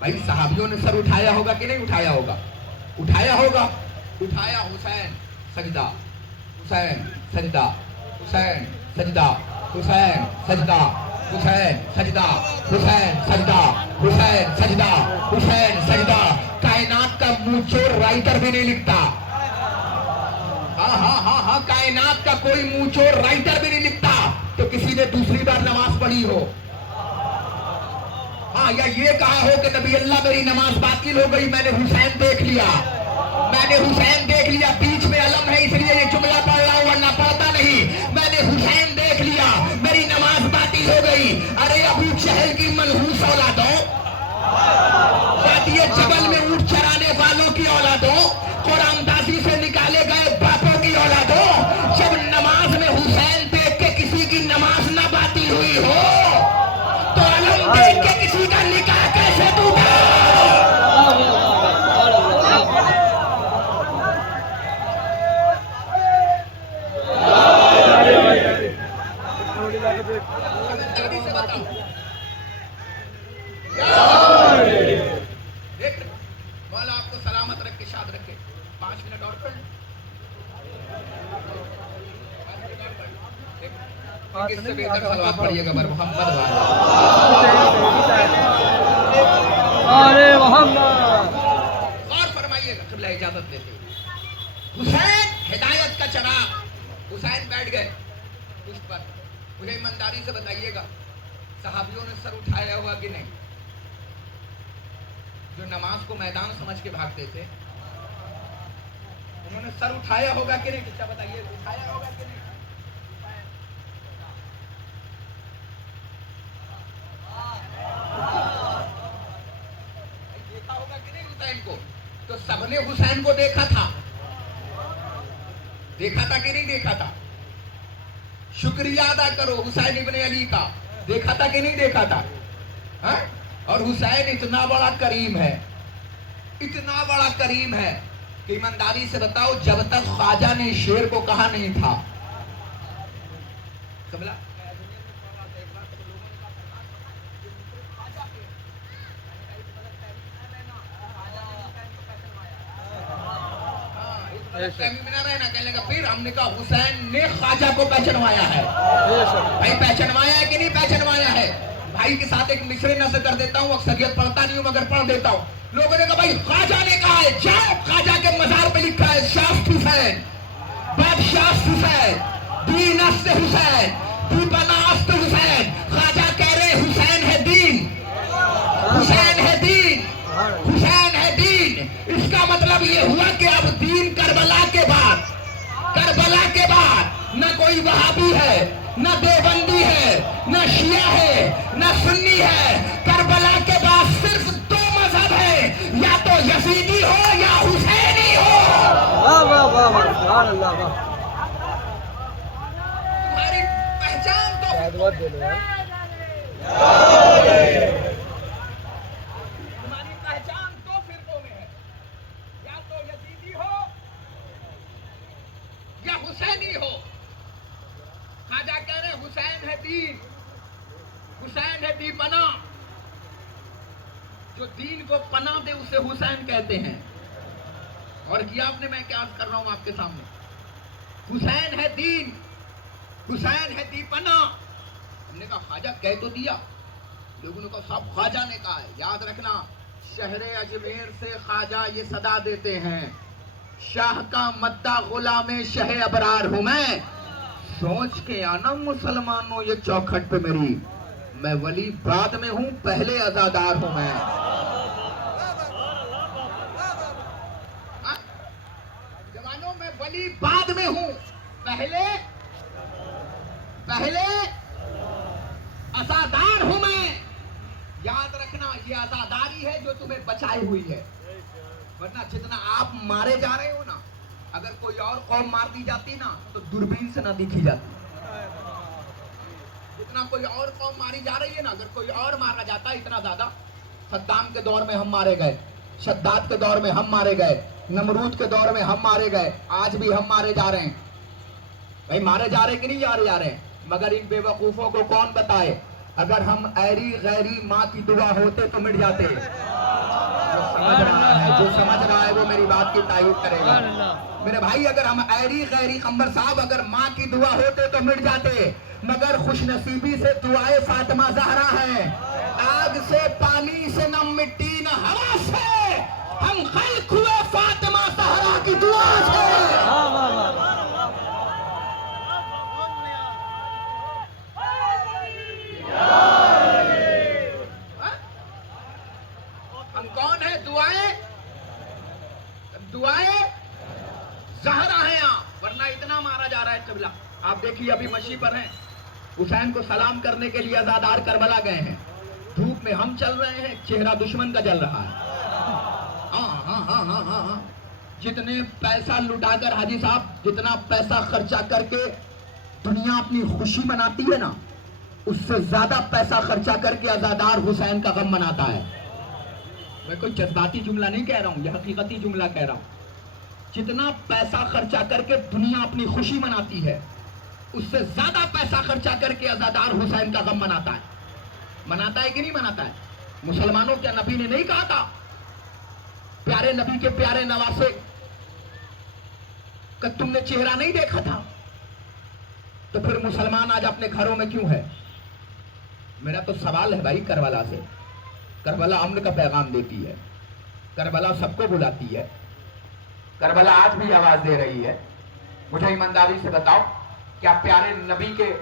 भाई सहाबियों ने सर उठाया होगा कि नहीं उठाया होगा? उठाया होगा। उठाया, हुसैन सजदा, हुसैन सजदा, हुसैन सजदा, हुसैन सजदा, हुसैन सजदा, हुसैन सजदा, हुसैन सजदा, हुसैन सजदा। कायनात का मुंहचोर राइटर भी नहीं लिखता। हाँ हाँ हाँ हाँ, कायनात का कोई मुंहचोर राइटर भी नहीं लिखता तो किसी ने दूसरी बार नमाज पढ़ी हो, हाँ, या ये कहा हो कि नबी अल्लाह मेरी नमाज बातिल हो गई, मैंने हुसैन देख लिया, मैंने हुसैन देख लिया। बीच में अलम है इसलिए ये जुमला पढ़ रहा हूं, वरना पढ़ता नहीं। मैंने हुसैन देख लिया, मेरी नमाज बातिल हो गई। अरे अबू जहल की मनहूस औलादों, ये जबल में ऊंट चराने वालों की औलादों, कुरानदासी से निकाले गए बापों की औलादों, जब नमाज में हुसैन देख के किसी की नमाज ना बातिल हुई हो तो अलम देख के किसी का निकाह कैसे टूटा? मौला आपको सलामत रखे, शाद रखे। 5 मिनट और पढ़, इससे बेहतर सलावत पढ़िएगा बर मोहम्मद अरे मोहम्मद। और फरमाइएगा, क़िबला इजाजत देते हुए। हुसैन हिदायत का चराग, हुसैन बैठ गए उस पर। मुझे ईमानदारी से बताइएगा, सहाबियों ने सर उठाया हुआ कि नहीं? जो नमाज को मैदान समझ के भागते थे, उन्होंने सर उठाया होगा कि नहीं? क्या बताइए, उठाया होगा कि नहीं? देखा होगा कि नहीं हुसैन को? तो सबने हुसैन को देखा था, देखा था कि नहीं देखा था? शुक्रिया अदा करो हुसैन इब्ने अली का, देखा था कि नहीं देखा था? हा? और हुसैन इतना बड़ा करीम है, इतना बड़ा करीम है कि ईमानदारी से बताओ, जब तक ख्वाजा ने शेर को कहा नहीं था, कबला रहना, कहने का फिर हमने कहा हुसैन ने ख्वाजा को पहचानवाया है। भाई पहचानवाया है कि नहीं पहचानवाया है? भाई के साथ एक मिसरे नजर कर देता हूँ, अक्सरियत पढ़ता नहीं हूँ मगर पढ़ देता हूँ। लोगों ने कहा भाई ख्वाजा ने कहा है, जाओ ख्वाजा के मजार पे लिखा है शास्त हुसैन, बादशाह हुसैन, दीनस्त हुसैन, दीपनास्त हुसैन। ख्वाजा कह रहे हुसैन है दीन, हुसैन है दीन, हुसैन है दीन। इसका मतलब ये हुआ कि अब दीन करबला के बाद, करबला کے بعد نہ کوئی وہابی ہے، نہ دیوبندی ہے، نہ شیعہ ہے، نہ سنی ہے. کربلا کے بعد صرف دو مذہب ہے، یا تو یزیدی ہو یا حسینی ہو. تمہاری پہچان تو تمہاری پہچان دو فرقوں میں ہے، یا تو یزیدی ہو یا حسینی ہو. خواجہ کہہ رہے حسین ہے دین، حسین ہے دی پناہ. جو دین کو پناہ دے اسے حسین کہتے ہیں. اور کیا آپ نے، میں کیا کر رہا ہوں آپ کے سامنے. حسین ہے دین، حسین ہے دی پناہ. ہم نے کہا خواجہ کہہ تو دیا. لوگوں نے کہا سب خواجہ نے کہا ہے. یاد رکھنا شہر اجمیر سے خواجہ یہ صدا دیتے ہیں، شاہ کا مدہ غلام شہ ابرار ہوں میں. سوچ کے آنا مسلمانوں یہ چوکھٹ پہ میری، میں ولی بعد میں ہوں پہلے عزادار ہوں میں. جوانوں میں ولی بعد میں ہوں پہلے عزادار ہوں میں. یاد رکھنا یہ عزاداری ہے جو تمہیں بچائی ہوئی ہے، ورنہ جتنا آپ مارے جا رہے ہو نا، اگر کوئی اور قوم مار دی جاتی نا تو دوربین سے نہ دیکھی جاتی. جتنا کوئی اور قوم ماری جا رہی ہے نا، اگر کوئی اور مارا جاتا اتنا زیادہ. صدام کے دور میں ہم مارے گئے، شداد کے دور میں ہم مارے گئے، نمرود کے دور میں ہم مارے گئے، آج بھی ہم مارے جا رہے ہیں. بھائی مارے جا رہے کہ نہیں جا رہے ہیں؟ مگر ان بے وقوفوں کو کون بتائے اگر ہم ایری غیری ماں کی دعا ہوتے تو مٹ جاتے. جو سمجھ رہا ہے وہ میری بات کی تائید کرے گا. میرے بھائی اگر ہم ایری غیری قمبر صاحب اگر ماں کی دعا ہوتے تو مٹ جاتے، مگر خوش نصیبی سے دعائے فاطمہ زہرا ہے. آگ سے، پانی سے، نہ مٹی نہ ہوا سے، ہم خلق ہوئے فاطمہ زہرا کی دعا سے. ہم کون ہیں؟ دعائیں زہرا ہیں آپ، ورنہ اتنا مارا جا رہا ہے قبلہ. آپ دیکھیے ابھی مشی پر ہیں، حسین کو سلام کرنے کے لیے عزادار کربلا گئے ہیں. دھوپ میں ہم چل رہے ہیں، چہرہ دشمن کا جل رہا ہے. ہاں جتنے پیسہ لٹا کر حاجی صاحب، جتنا پیسہ خرچہ کر کے دنیا اپنی خوشی مناتی ہے نا، اس سے زیادہ پیسہ خرچہ کر کے عزادار حسین کا غم مناتا ہے. میں کوئی جذباتی جملہ نہیں کہہ رہا ہوں، یہ حقیقتی جملہ کہہ رہا ہوں. جتنا پیسہ خرچہ کر کے دنیا اپنی خوشی مناتی ہے، اس سے زیادہ پیسہ خرچہ کر کے عزادار حسین کا غم مناتا ہے. مناتا ہے کہ نہیں مناتا ہے؟ مسلمانوں کیا نبی نے نہیں کہا تھا پیارے نبی کے پیارے نواسے کہ تم نے چہرہ نہیں دیکھا تھا؟ تو پھر مسلمان آج اپنے گھروں میں کیوں ہے؟ میرا تو سوال ہے بھائی کربلا سے. کربلا امن کا پیغام دیتی ہے، کربلا سب کو بلاتی ہے، کربلا آج بھی آواز دے رہی ہے. مجھے ایمانداری سے بتاؤ، کیا پیارے نبی کے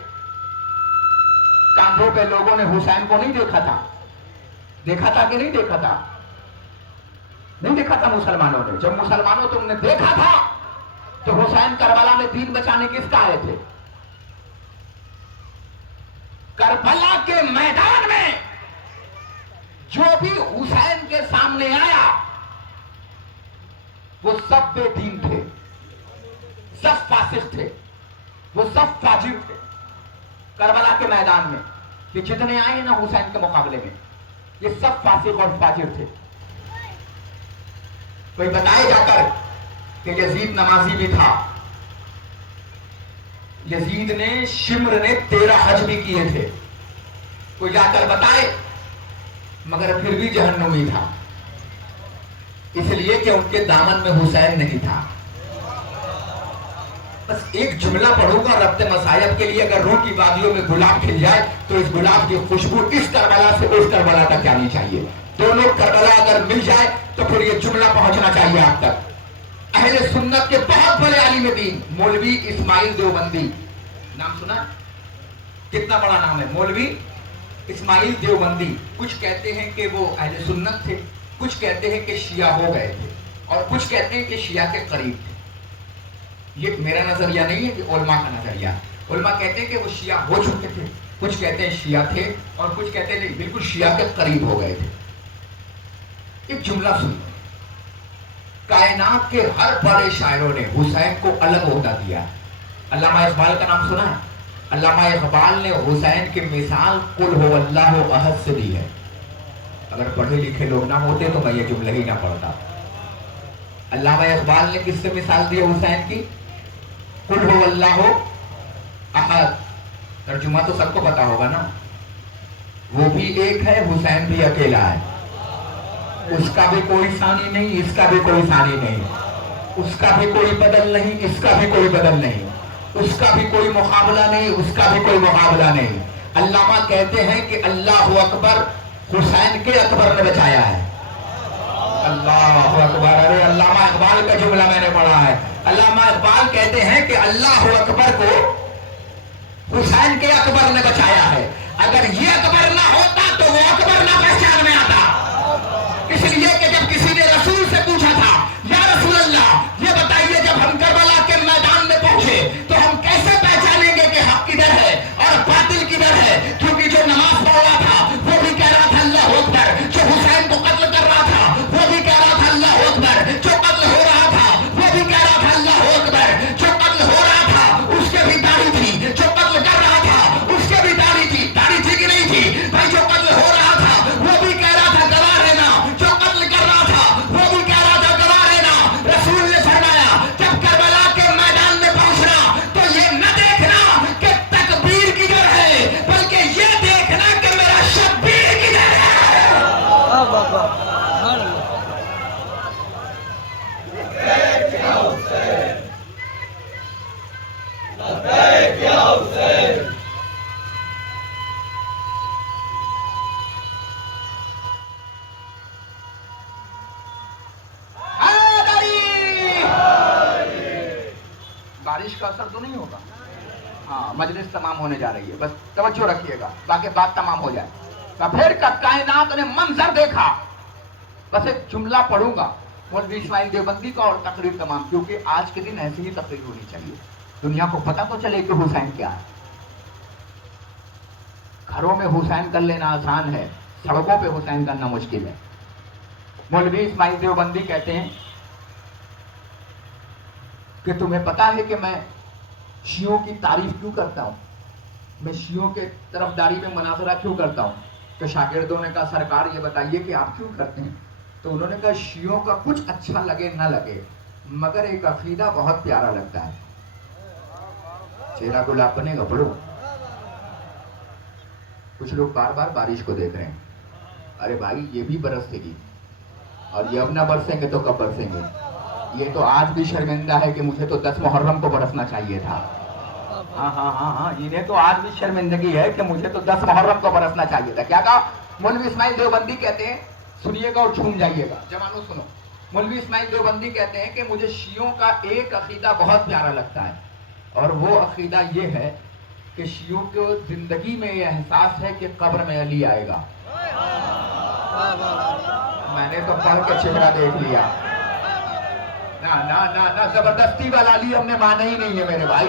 کاندھوں پہ لوگوں نے حسین کو نہیں دیکھا تھا؟ دیکھا تھا کہ نہیں دیکھا تھا؟ نہیں دیکھا تھا مسلمانوں نے. جب مسلمانوں تم نے دیکھا تھا تو حسین کربلا میں دین بچانے کس کا آئے تھے؟ کربلا کے میدان میں جو بھی حسین کے سامنے آیا وہ سب بے دین تھے، سب فاسق تھے، وہ سب فاجر تھے. کربلا کے میدان میں یہ جتنے آئے نا حسین کے مقابلے میں، یہ سب فاسق اور فاجر تھے. کوئی بتائے جا کر کہ یزید نمازی بھی تھا، یزید نے شمر نے 13 حج بھی کیے تھے. کوئی جا کر بتائے، مگر پھر بھی جہنمی تھا، اس لیے کہ ان کے دامن میں حسین نہیں تھا. بس ایک جملہ پڑھوں گا ربط مصائب کے لیے. اگر روح کی وادیوں میں گلاب کھل جائے تو اس گلاب کی خوشبو اس کربلا سے اس کربلا تک جانی چاہیے. دونوں کربلا اگر مل جائے تو پھر یہ جملہ پہنچنا چاہیے آپ تک. اہل سنت کے بہت بڑے عالم دین مولوی اسماعیل دیوبندی، نام سنا؟ کتنا بڑا نام ہے، مولوی اسماعیل دیوبندی. کچھ کہتے ہیں کہ وہ اہل سنت تھے، کچھ کہتے ہیں کہ شیعہ ہو گئے تھے، اور کچھ کہتے ہیں کہ شیعہ کے قریب تھے. یہ میرا نظریہ نہیں ہے، یہ علماء کا نظریہ. علماء کہتے ہیں کہ وہ شیعہ ہو چکے تھے، کچھ کہتے ہیں شیعہ تھے اور کچھ کہتے ہیں نہیں بالکل شیعہ کے قریب ہو گئے تھے. ایک جملہ سن، کائنات کے ہر بڑے شاعروں نے حسین کو الگ عہدہ دیا. علامہ اقبال کا نام سنا ہے؟ علامہ اقبال نے حسین کی مثال قل هو اللہ احد سے دی ہے. اگر پڑھے لکھے لوگ نہ ہوتے تو میں یہ جملہ ہی نہ پڑھتا. علامہ اقبال نے کس سے مثال دی حسین کی؟ قل هو اللہ احد. ترجمہ تو سب کو پتا ہوگا نا. وہ بھی ایک ہے، حسین بھی اکیلا ہے. اس کا بھی کوئی ثانی نہیں، اس کا بھی کوئی ثانی نہیں. اس کا بھی کوئی بدل نہیں، اس کا بھی کوئی بدل نہیں. اس کا بھی کوئی مقابلہ نہیں، اس کا بھی کوئی مقابلہ نہیں. علامہ کہتے ہیں کہ اللہ اکبر حسین کے اکبر نے بچایا ہے. اللہ اکبر. ارے علامہ اقبال کا جملہ میں نے پڑھا ہے. علامہ اقبال کہتے ہیں کہ اللہ اکبر کو حسین کے اکبر نے بچایا ہے. اگر یہ اکبر نہ ہوتا تو وہ اکبر نہ پہچان میں آتا. اس لیے کہ جب کسی نے رسول سے پوچھا تھا یا رسول اللہ یہ بتائیے جب ہم کربلا کے میدان میں پہنچے تو ہم کیسے پہچانیں گے کہ حق کدھر ہے اور باطل کدھر ہے؟ کیونکہ جو نماز پڑھ رہا تھا وہ بھی کہہ رہا تھا اللہ اکبر، جو حسین کو قتل کر رہا تھا وہ بھی کہہ رہا تھا اللہ اکبر، جو قتل ہو رہا تھا وہ بھی کہہ رہا تھا اللہ اکبر. جو قتل ہو رہا تھا اس کے بھی داڑھی تھی، جو قتل کر رہا تھا اس کے بھی داڑھی تھی. داڑھی تھی کہ نہیں تھی بھائی؟ جو قتل ہو رہا تھا وہ بھی کہہ رہا تھا گواہ رہنا، جو قتل کر رہا تھا وہ بھی کہہ رہا تھا گواہ رہنا. رسول نے فرمایا جب کربلا کے میدان میں پہنچنا تو یہ نہ دیکھنا کہ تکبیر کدھر ہے بلکہ یہ دیکھنا کہ میرا شبیر کدھر ہے. بارش کا اثر تو نہیں ہوگا؟ ہاں مجلس تمام ہونے جا رہی ہے، بس توجہ رکھیے گا تاکہ بات تمام ہو جائے. تو پھر کائنات نے منظر دیکھا. بس ایک جملہ پڑھوں گا مولوی اسماعیل دیوبندی کا اور تقریر تمام، کیونکہ آج کے دن ایسی ہی تقریر ہونی چاہیے. دنیا کو پتہ تو چلے کہ حسین کیا ہے. گھروں میں حسین کر لینا آسان ہے، سڑکوں پہ حسین کرنا مشکل ہے. مولوی اسماعیل دیوبندی کہتے ہیں کہ تمہیں پتا ہے کہ میں شیعوں کی تعریف کیوں کرتا ہوں، میں شیعوں کے طرفداری میں مناظرہ کیوں کرتا ہوں؟ تو شاگردوں نے کہا سرکار یہ بتائیے کہ آپ کیوں کرتے ہیں؟ تو انہوں نے کہا شیعوں کا کچھ اچھا لگے نہ لگے مگر ایک عقیدہ بہت پیارا لگتا ہے. چہرہ گلاب بنے گا. پڑھو. کچھ لوگ بار بار بارش کو دیکھ رہے ہیں. ارے بھائی یہ بھی برسے گی اور یہ اب نہ برسیں گے تو کب برسیں گے؟ یہ تو آج بھی شرمندہ ہے کہ مجھے تو 10 محرم کو برسنا چاہیے تھا. ہاں انہیں تو آج بھی شرمندگی ہے کہ مجھے تو 10 محرم کو برسنا چاہیے تھا. کیا کہا مولوی اسماعیل دیوبندی؟ کہتے ہیں سنیے گا اور جھوم جائیے گا جوانوں سنو. مولوی اسماعیل دیوبندی کہتے ہیں کہ مجھے شیعوں کا ایک عقیدہ بہت پیارا لگتا ہے اور وہ عقیدہ یہ ہے کہ شیعوں کو زندگی میں یہ احساس ہے کہ قبر میں علی آئے گا. میں نے تو پڑھ کے چہرہ دیکھ لیا. نہ زبردستی والا علی ہم نے مانا ہی نہیں ہے میرے بھائی.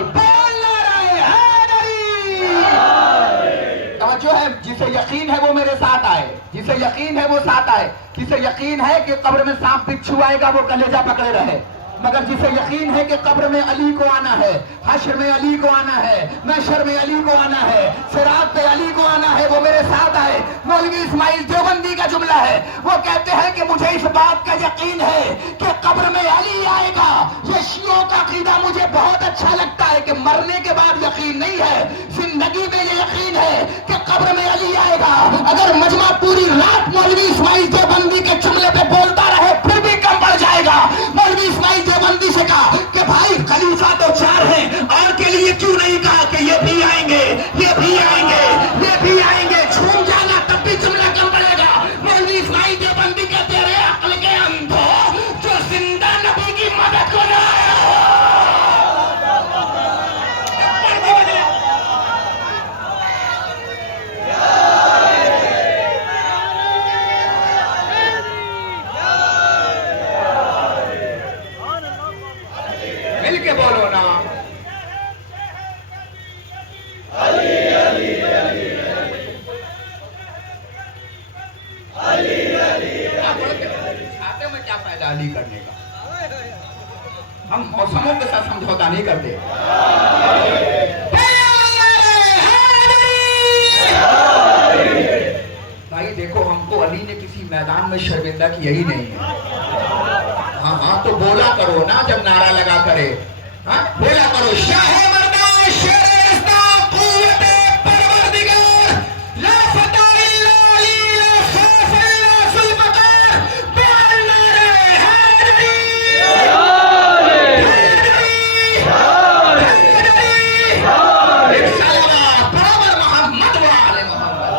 توجہ ہے. جسے یقین ہے وہ میرے ساتھ آئے، جسے یقین ہے وہ ساتھ آئے. جسے یقین ہے کہ قبر میں سانپ بچھو آئے گا وہ کلیجہ پکڑے رہے. مگر جسے یقین ہے کہ قبر میں علی کو آنا ہے، حشر میں علی کو آنا ہے، محشر میں علی کو آنا ہے، صراط پہ علی کو آنا ہے، وہ میرے ساتھ آئے. مولوی اسماعیل دیوبندی کا جملہ ہے. وہ کہتے ہیں کہ مجھے اس بات کا یقین ہے کہ قبر میں علی آئے گا. یہ شیعوں کا عقیدہ مجھے بہت اچھا لگتا ہے کہ مرنے کے بعد یقین نہیں ہے، زندگی میں یہ یقین ہے کہ قبر میں علی آئے گا. اگر مجمع پوری رات مولوی اسماعیل دیوبندی کے جملے پہ بولتا رہے پھر بھی کم پڑ جائے گا. مولوی اسماعیل دیوبندی سے کہا کہ بھائی خلیفہ تو 4 ہیں اور کے لیے کیوں نہیں کہا کہ یہ بھی آئیں گے، یہ بھی آئیں گے، یہ بھی آئیں گے؟ جھوم جانا تب بھی جملہ کم پڑے گا. مولوی اسماعیل دیوبندی کہتے رہے عقل کے اندھو جو زندہ نبی کی مدد کو نہ آیا. مل کے بولو نا अली करने का। हम मौसमों के साथ समझौता नहीं करते। भाई देखो, हमको अली ने किसी मैदान में शर्मिंदा किया ही नहीं है। हाँ हाँ तो बोला करो ना, जब नारा लगा करे, हाँ बोला करो, शाह मर्दान शेर-ए-इस्ता क़ुव्वत-ए परवरदिगार, ला फता इल्ला अली, ला खौफ इल्ला ज़ुल्फ़कार, बोल नारे हैदरी, एक सलावत बराबर मोहम्मद व आले मोहम्मद।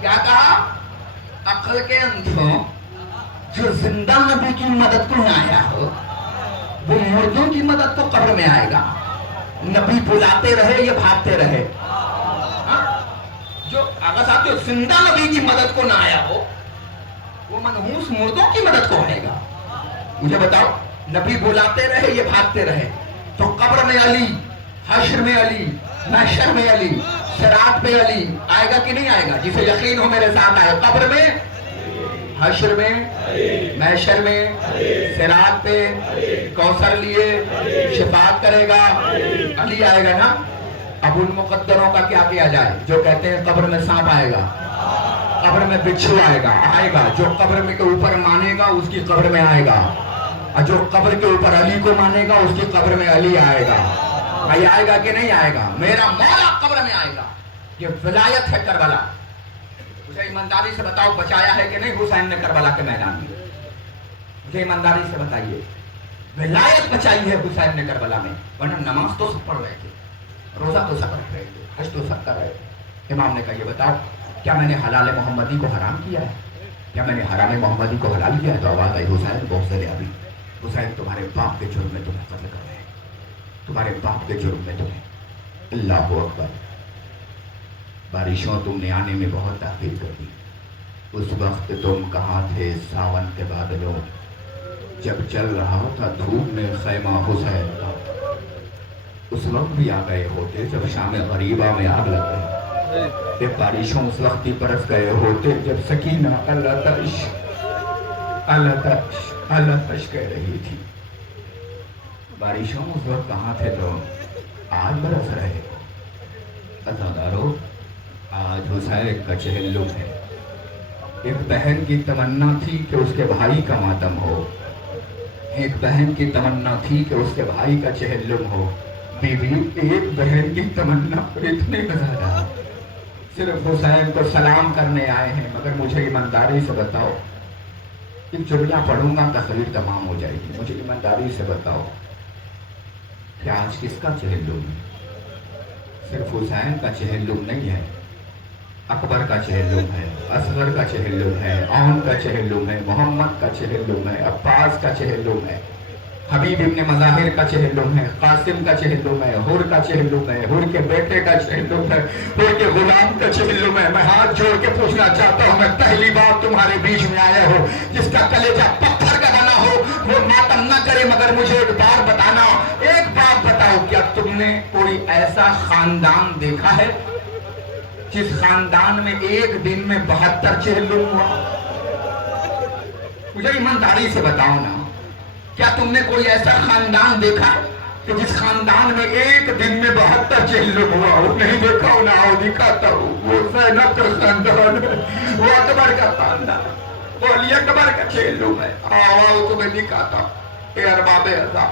क्या कहा? अक्ल के अंधों, जो जिंदा नबी की मदद को न आया हो, वो मुर्दों की मदद को कब्र में आएगा। नबी बुलाते रहे, ये भागते रहे। हाँ? जो अगर साथियों जिंदा नबी की मदद को न आया हो, वो मनहूस मुर्दों की मदद को आएगा। मुझे बताओ, नबी बुलाते रहे, ये भागते रहे, तो कब्र में अली, हश्र में अली, महशर में अली, सिरात पे अली आएगा कि नहीं आएगा? जिसे यकीन हो मेरे साथ आए, कब्र में, हश्र में, महशर में, सिरात पे, कौसर लिए शफाअत करेगा, अली आएगा ना। अब उन मुकद्दरों का क्या किया जाए जो कहते हैं कब्र में सांप आएगा, कब्र में बिच्छू आएगा? जो कब्र में के ऊपर मानेगा उसकी कब्र में आएगा, और जो कब्र के ऊपर अली को मानेगा उसकी कब्र में अली आएगा। भाई आएगा कि नहीं आएगा? मेरा मौला कब्र में आएगा। ये विलायत है करबला। मुझे ईमानदारी से बताओ, बचाया है कि नहीं हुसैन ने करबला के मैदान में? मुझे ईमानदारी से बताइए, विलायत बचाई है हुसैन ने करबला में? वरना नमाज तो सब पढ़ रहे थे, रोजा तो सब रख रहे थे, हज तो सब कर रहे थे। इमाम ने कहा ये बताओ, क्या मैंने हलाल मोहम्मदी को हराम किया है? क्या मैंने हराम मोहम्मदी को हलाल किया है? तो आवाज आई, हुसैन बहुत से अभी, हुसैन तुम्हारे बाप के जुर्म में तुम्हें कत्ल कर रहे हैं, तुम्हारे बाप के जुर्म में तुम्हें। अल्लाह अकबर। बारिशों तुमने आने में बहुत ताकीद कर दी। उस वक्त तुम कहाँ थे सावन के बादलों, जब चल रहा था धूप में खैमा हुसैन का? उस वक्त भी आ गए होते जब शाम गरीबा में आग लग गई। ये बारिशों उस वक्त ही बरस गए होते जब सकीना अल्लाह तश कह रही थी। बारिशों उस वक्त कहाँ थे तुम, आज बरस रहे हो। अज़ादारों, आज हुसैन का चहल्लुम है। एक बहन की तमन्ना थी कि उसके भाई का मातम हो, एक बहन की तमन्ना थी कि उसके भाई का चहल्लुम हो। बीवी, एक बहन की तमन्ना इतने में ज़्यादा, सिर्फ हुसैन को सलाम करने आए हैं। मगर मुझे ईमानदारी से बताओ, एक जुमला पढ़ूंगा तकरीर तमाम हो जाएगी। मुझे ईमानदारी से बताओ कि आज किसका चहल्लुम है? सिर्फ हुसैन का चहल्लुम नहीं है, अकबर का चहल्लुम है, असगर का चहल्लुम है, औन का चहल्लुम है, मोहम्मद का चहल्लुम है, अब्बास का चहल्लुम है, हबीब इब्न मज़ाहिर का चहल्लुम है, कासिम का चहल्लुम है, हुर का चहल्लुम है, हुर के बेटे का चहल्लुम है, हुर के गुलाम का चहल्लुम है। मैं हाथ जोड़ के पूछना चाहता हूँ, मैं पहली बार तुम्हारे बीच में आया हो, जिसका कलेजा पत्थर का बना हो वो मातम न करे। मगर मुझे एक बात बताना, एक बात बताओ, क्या तुमने कोई ऐसा खानदान देखा है जिस खानदान में एक दिन में 72 चहल्लुम हुआ? मुझे ईमानदारी से बताओ ना, क्या तुमने कोई ऐसा खानदान देखा कि जिस खानदान में एक दिन में 72 चहल्लुम हुआ? वो नहीं देखा हो ना, वो दिखाता हूँ। वो ज़ैनब का खानदान है, वो अकबर का खानदान, वो अली अकबर का चहल्लुम है। आओ तुम्हें दिखाता हूँ। अरबाबे अज़ा,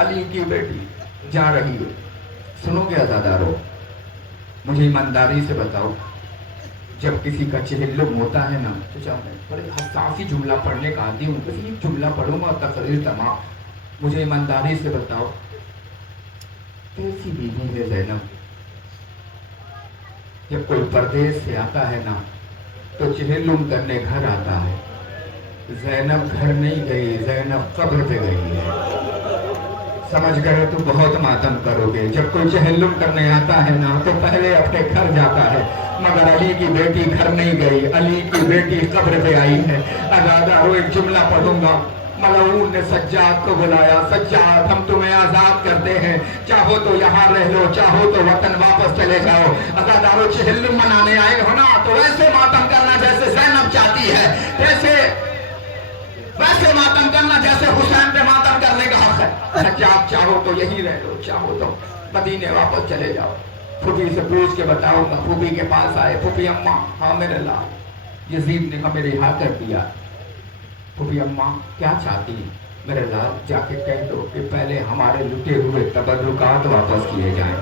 अली की बेटी जा रही है, सुनोगे अज़ादारों? मुझे ईमानदारी से बताओ, जब किसी का चहल्लुम होता है ना, तो चाहो मैं बड़े हसासी जुमला पढ़ने का आदि हूँ, किसी एक जुमला पढ़ूंगा और तकरीर तमाम। मुझे ईमानदारी से बताओ, कैसी बीवी है ज़ैनब? जब कोई परदेश से आता है ना, तो चहल्लुम करने घर आता है। ज़ैनब घर नहीं गई, ज़ैनब कब्र पे गई है। समझ गए तो बहुत मातम करोगे। जब कोई चहल्लुम करने आता है ना, तो पहले अपने घर जाता है। मगर अली की बेटी घर नहीं गई, अली की बेटी कब्र पे आई है। अज़ादारों, एक जुमला पढ़ूंगा, मलऊन ने सज्जाद को बुलाया, सज्जाद हम तुम्हें आजाद करते हैं, चाहो तो यहाँ रह लो, चाहो तो वतन वापस चले जाओ। अज़ादारों चहल्लुम मनाने आए हो ना, तो वैसे मातम करना जैसे ज़ैनब चाहती है, वैसे मातम करना जैसे हुसैन पे मातम करने का हक है। सज्जाद चाहो तो यहीं रह लो, चाहो तो मदीने वापस चले जाओ। फूफी से पूछ के बताऊंगा। फूफी के पास आए, फूफी अम्मा, हाँ मेरे लाल यजीद ने हमें रिहा कर दिया। फूफी अम्मा क्या चाहती? मेरे लाल जाके कह दो कि पहले हमारे लुटे हुए तबर्रुकात वापस किए जाएं,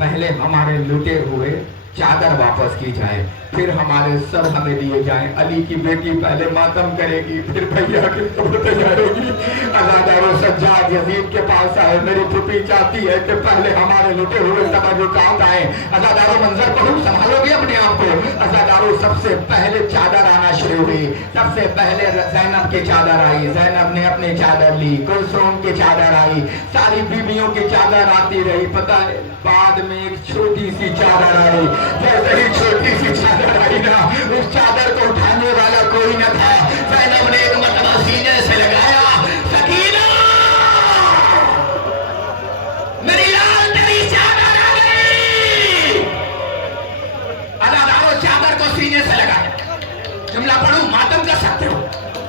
पहले हमारे लुटे हुए चादर वापस की जाए, फिर हमारे सर हमें दिए जाएं। अली की बेटी पहले मातम करेगी, फिर भैया की कब्र पे जाएगी। अज़ादारों सज्जाद यजीद के पास आए, मेरी फूफी चाहती है कि पहले हमारे लुटे हुए तबर्रुकात आए। अज़ादारों मंजर को तुम संभालोगे अपने आप को। अज़ादारों सबसे पहले चादर आना शुरू हुई, सबसे पहले ज़ैनब की चादर आई, ज़ैनब ने अपनी चादर ली, कुलसूम की चादर आई, सारी बीवियों की चादर आती रही। पता है बाद में एक छोटी सी चादर आई, जैसे ही छोटी सी चादर आई ना, उस चादर को उठाने वाला कोई न था। ज़ैनब ने एक मरतबा सीने से लगाया, सकीना मेरी लाल तेरी चादर आ गई। अज़ादारों चादर को सीने से लगाया, जुमला पढ़ूं मातम कर सकते हो,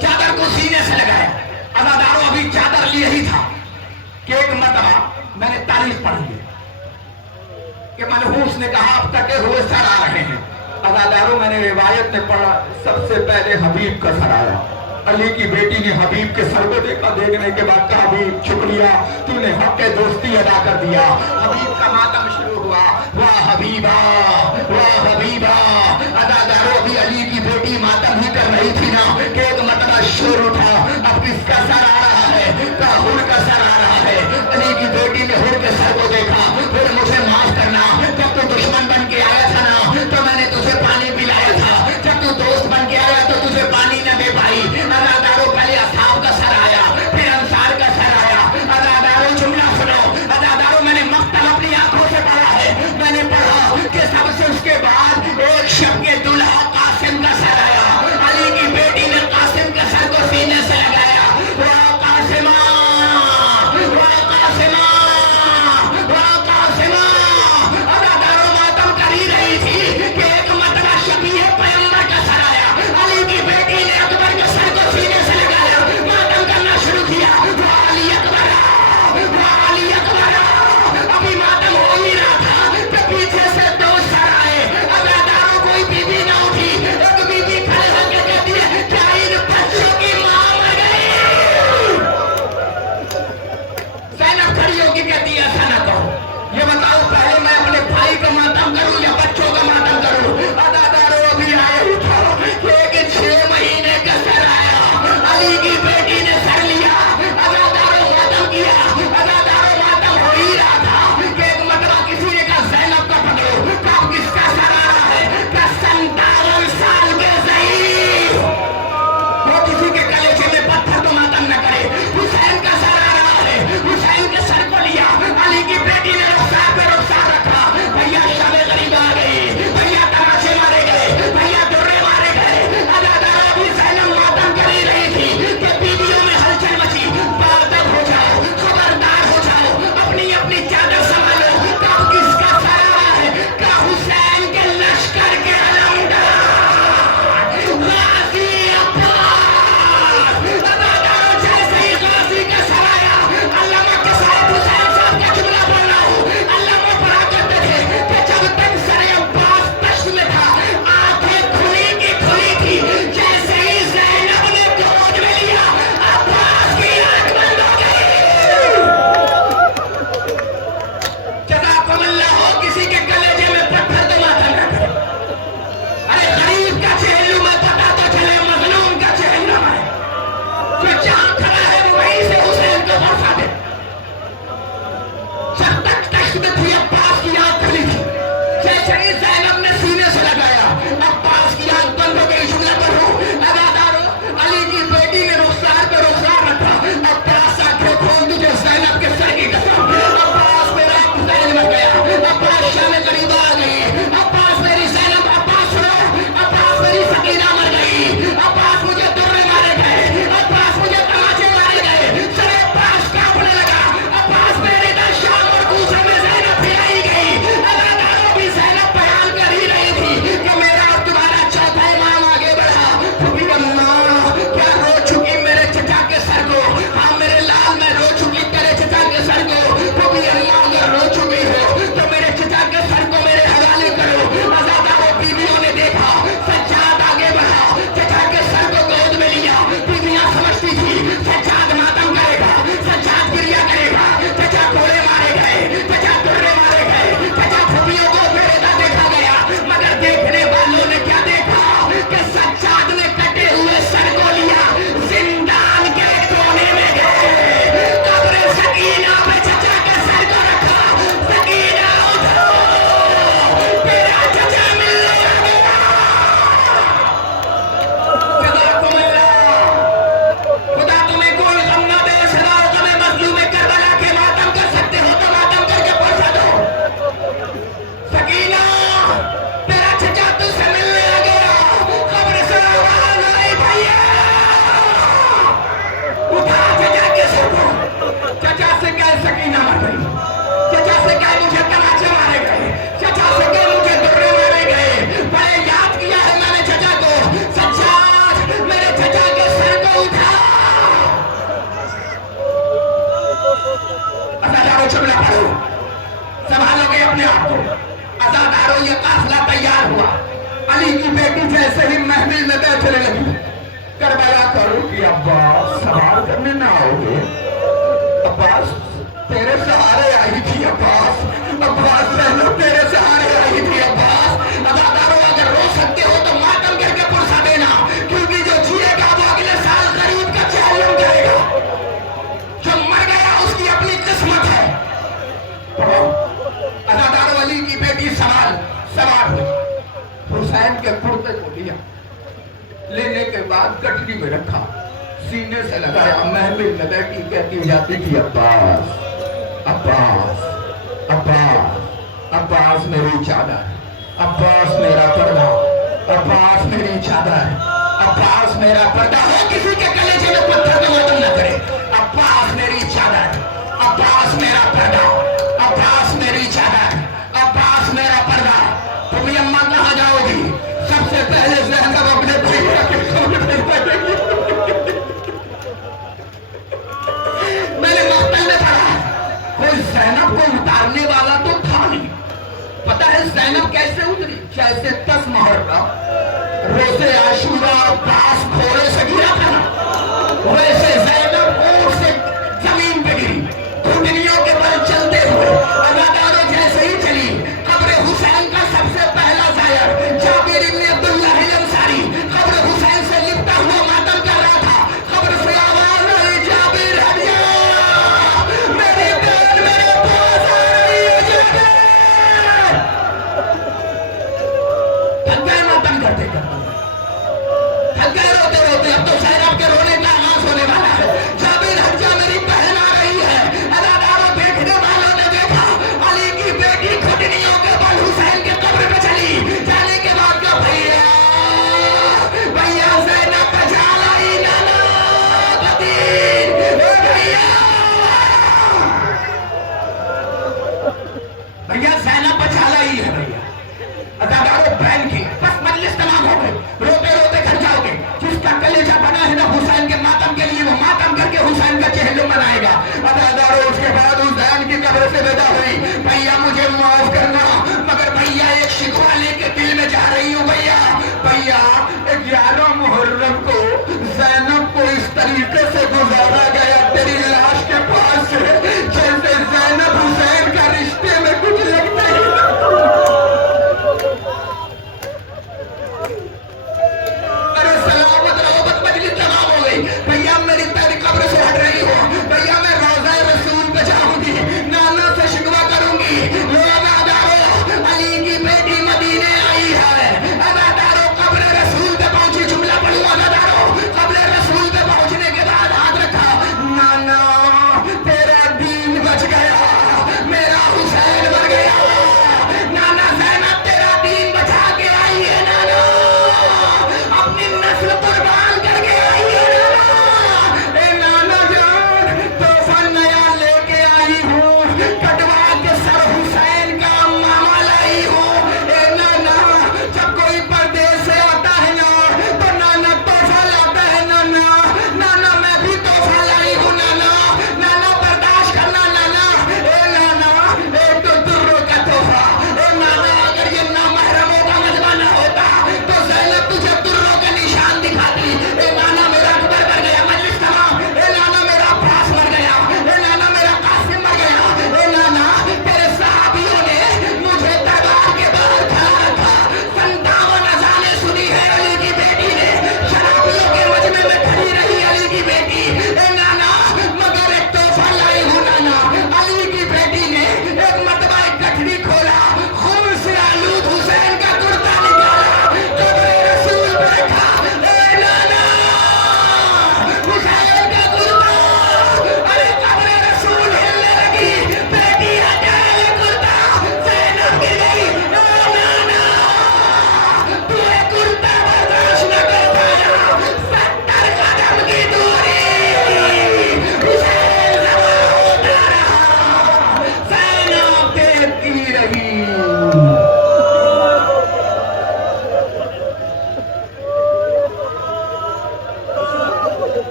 चादर को सीने से लगाया। अज़ादारों अभी चादर लिए ही था कि एक मरतबा मैंने तारीफ पढ़ी है कि मनहूस ने कहा अब तक हुए सर आ रहे हैं। अज़ादारों मैंने रिवायत में पढ़ा, सबसे पहले हबीब का सर आया। अली की बेटी ने हबीब के सर को देखा, देखने के बाद कहा हबीब शुक्रिया, तूने हक के दोस्ती अदा कर दिया। हबीब का मातम शुरू हुआ, वाह हबीबा, वाह हबीबा। अज़ादारों अभी अली की बेटी मातम ही कर रही थी ना कि एक मरतबा शोर उठा, अब किसका सर आ रहा है? कहा हुर का सर आ रहा है। अली की बेटी ने हुर के सर को देखा, फिर मुझे माफ करना, जब तू दुश्मन बन के आया था ना तो मैंने तुझे पानी पिलाया था, जब तू दोस्त बन के आया तो तुझे पानी न दे पाई। अज़ादारों पहले असहाब का सर आया, फिर अंसार का सर आया। अज़ादारों जुमला सुनो, अज़ादारों मैंने मक्तल अपनी आंखों से पढ़ा है, मैंने पढ़ा कि सबसे उसके बाद एक शब के दूल्हा कासिम का सर आया। अली की बेटी ने कासिम के सर को सीने से लगाया, वाह कासिमा, वाह कासिमा, वाह कासिमा। अज़ादारों मातम कर ही रही थी कि एक मरतबा शबीह पैगंबर का सर आया। अली की बेटी ने अकबर के सर को सीने से लगाया, मातम करना शुरू किया, वाह अली अकबर, वाह अली अकबर। अभी मातम हो ही रहा था कि पीछे से दो सर आए। अज़ादारों कोई बीबी ना उठी, एक बीबी खड़े होकर कहती है क्या इन बच्चों की मां मर गई? ज़ैनब खड़ी होकर कहती है ऐसा ना कहो, ये बताओ पहले मैं अपने भाई का मातम करूं या बच्चों का मातम करूं? अज़ादारों अभी आया ही था कि 6 महीने का सर आया, अली की बेटी ने सर लिया, अज़ादारों मातम किया। अज़ादारों मातम हो ही रहा था कि एक मरतबा किसी ने कहा ज़ैनब का पकड़ो, कब किसका सर आ रहा है? कि 57 साल के ज़ईफ़, वो किसी के कलेजे में पत्थर तो मातम न करे, हुसैन का सर आ रहा है। हुसैन के सर को लिया, अली की बेटी ने रुखसार पे रुखसार रखा, भैया शब गरीब आ गई, भैया तमाचे मारे गए, भैया दुर्रे मारे गए। अज़ादारों अभी ज़ैनब मातम कर ही रही थी कि बीवियों में हलचल मची, बादब हो जाओ, खबरदार हो जाओ, अपनी अपनी चादर संभालो, कब किसका सर आ रहा है? का हुसैन के लश्कर के अलमदार गाज़ी अब्बास। अज़ादारों जैसे ही गाज़ी का सर आया, अल्लामा के साथ हुसैन साहब का जुमला बोल रहा हूँ, अल्लामा पढ़ा करते थे कि जब तक सर अब्बास तश्त में था, आंखें खुली की खुली थी, जैसे ही ज़ैनब ने गोद में लिया, अब्बास की आंख बंद हो गई। जज़ाकुमुल्लाह हो, किसी के कलेजे में पत्थर तो मातम न करे। अरे गरीब का चेहल्लू में पता तो चले मजलूम का चेहल्लू है, जो जहां खड़ा है वहीं से हुसैन को बरसा दे। जब तक तश्त में थी अब्बास की आंख खुली थी, जैसे ही ज़ैनब ने सीने से लगाया, अब्बास की आंख बंद हो गई। जुमला पढ़ो, अज़ादारों अली की बेटी ने रुखसार पे रुखसार रखा, अब्बास आंखें खोल दी, ज़ैनब के सर की कसम, अब्बास मेरा हुसैन मर गया, अब्बास शाम गरीब आ गई, अब्बास मेरी ज़ैनब, अब्बास सुनो, अब्बास मेरी सकीना मर गई, अब्बास मुझे दुर्रे मारे गए, अब्बास मुझे तमाचे अज़ादारों जुमला पढ़ो, संभालोगे अपने आप को। अज़ादारों ये काफिला तैयार हुआ, अली की बेटी जैसे ही महफिल में बैठने लगी, करबला करो कि अब्बास सवाल करने ना आओगे, अब्बास तेरे सहारे आई थी, अब्बास अब्बास ज़ैनब तेरे सहारे आई थी, अब्बास। अज़ादारों अगर रो सकते हो तो मातम करके पुरसा देना, क्योंकि जो जिएगा वो अगले साल गरीब का चैलेंज करेगा, जो मर गया उसकी अपनी किस्मत है। अज़ादारों अली की बेटी सवार हुई, हुसैन के कुर्ते को लिया, लेने के बाद गठरी में रखा, सीने से लगाया, महफिल में बैठी कहती जाती थी अब्बास अब्बास अब्बास अब्बास मेरी चादर, अब्बास मेरा पर्दा, अब्बास मेरी चादर, अब्बास मेरा पर्दा। हो किसी के कलेजे में पत्थर का मातम न करे, अब्बास मेरी चादर, अब्बास मेरा पर्दा, अब्बास मेरी चादर, अब्बास मेरा पर्दा। तुम अम्मा कहाँ जाओगी? सबसे पहले ज़ैनब अपने भैया के कमरे में बैठेगी। मैंने मक्तल में पढ़ा, कोई ज़ैनब को उतारने वाला तो था नहीं। पता है ज़ैनब कैसे उतरी? जैसे 10 मुहर्रम रोज़े आशूरा अब्बास घोड़े से गिरा था, वैसे ज़ैनब ऊँट से जमीन पे गिरी, घुटनियों के बल चलते हुए। अज़ादारों जैसे ही चली, कब्र हुसैन का सबसे पहला ज़ायर जाबिर इब्न अब्दुल्लाह अंसारी कब्र हुसैन से लिपटा हुआ मातम कर रहा था। कब्र से आवाज आई, जाबिर हटिया, मेरी बहन मेरे पास आ रही है, जाबिर। थक गए मातम करते करते, थक गए रोते रोते, अब तो ज़ैनब के रोने का आगाज़ होने वाला है।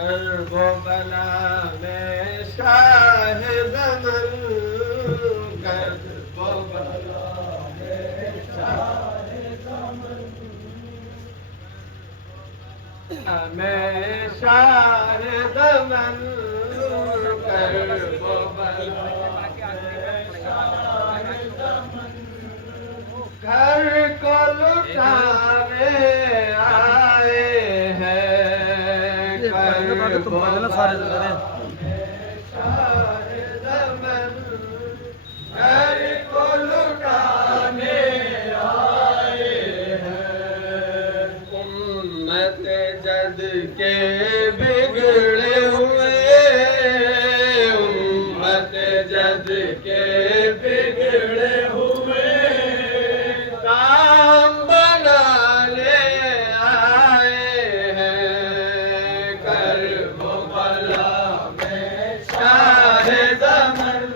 کرب و بلا میں شاہ زمن کرب و بلا میں شاہ زمن میں شاہ زمن کرب و بلا گھر کو لٹانے آئے ہیں کرب و بلا شاہ زمن گھر کو لٹانے آئے ہیں امت جد کے بگڑے ہوئے امت جد کے بگڑے ہوئے کام بنانے آئے ہیں کرب و بلا میں شاہ زمن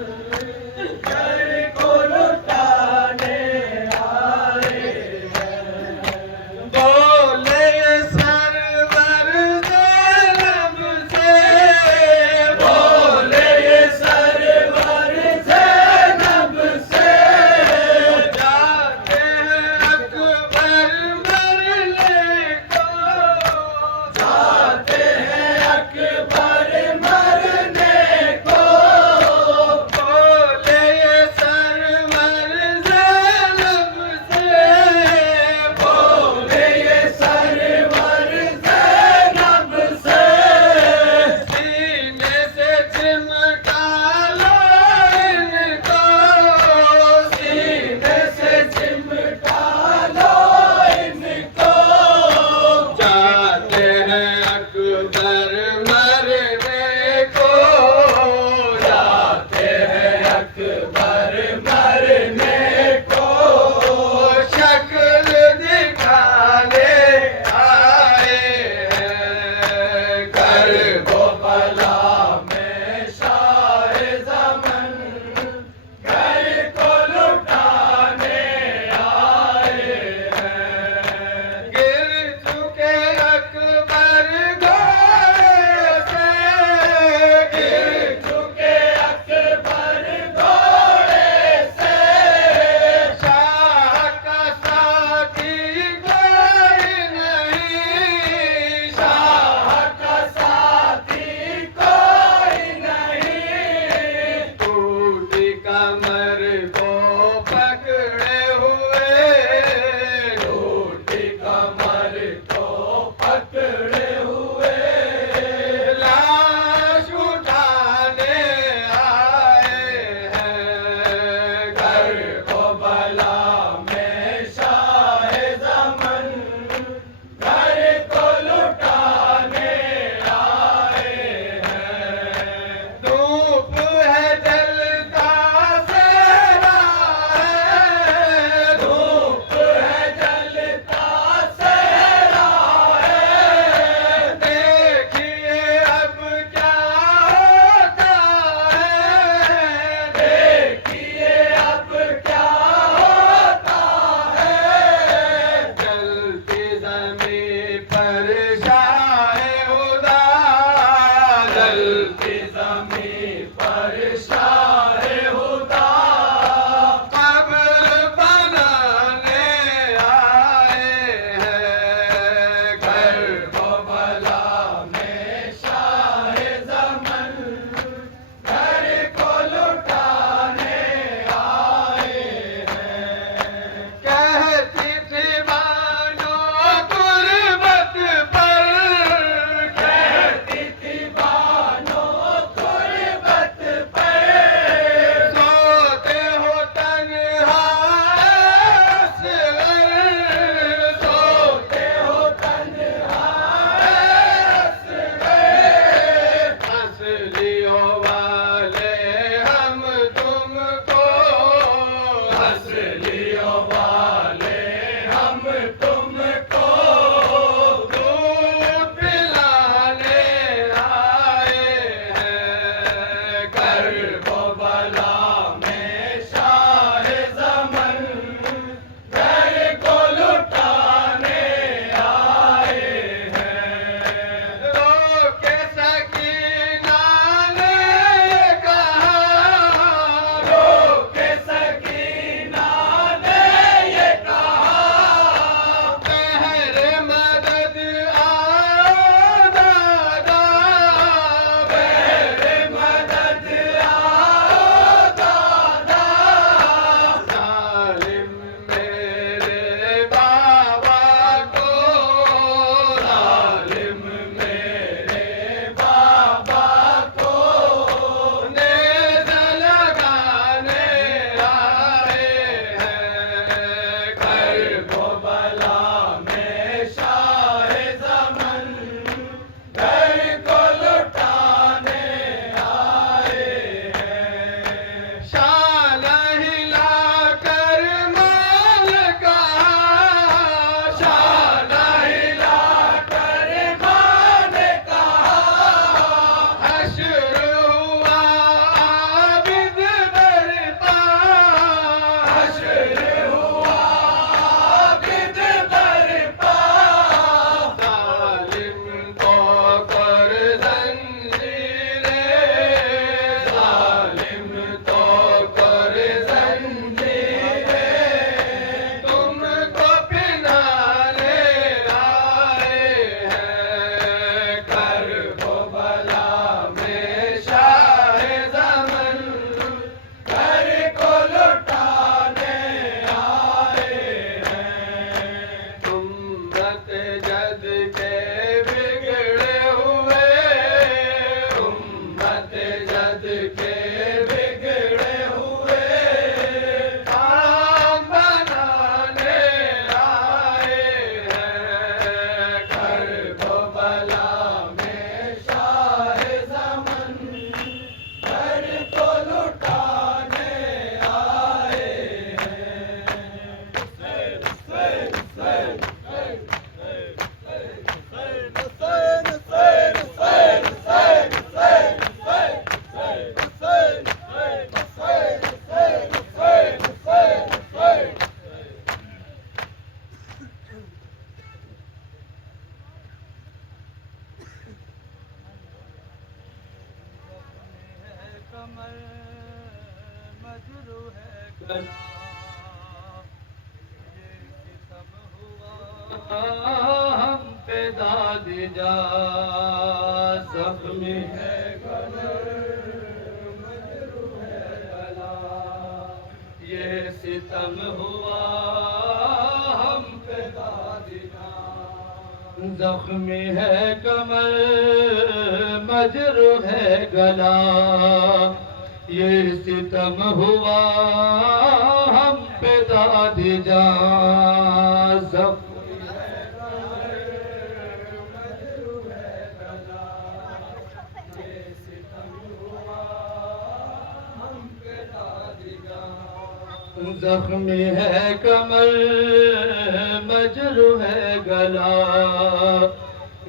گھر کو لٹانے آئے ہیں بولے سرور زینب سے بولے سرور زینب سے مجروح ہے گلا یہ ستم ہوا ہم پہ داد جا زخمی ہے یہ ستم ہوا ہم پہ دادنا زخمی ہے کمر مجروح ہے گلا یہ ستم ہوا ہم پہ داد جا زخمی ہے کمر مجروح ہے گلا یہ ستم ہوا ہم پہ داد جا زخمی ہے کمر مجروح ہے گلا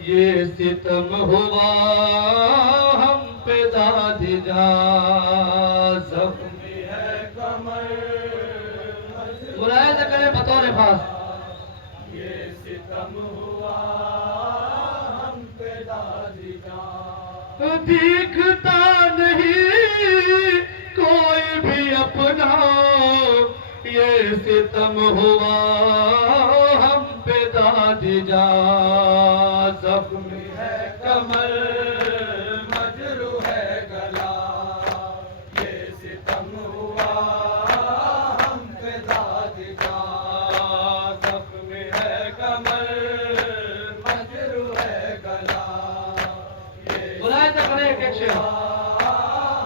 یہ ستم ہوا ہم پہ داد جا زخمی ہے کمر ملاحظہ کریں بطور خاص یہ ستم ہوا ہم پہ داد جا دیکھتا نہیں کوئی بھی اپنا یہ ستم ہوا ہم پہ داد جا زخمی ہے کمر مجروح ہے گلا یہ ستم ہوا ہم پہ داد جا زخمی ہے کمر مجروح ہے گلا یہ ملاحظہ کریں ایک شعر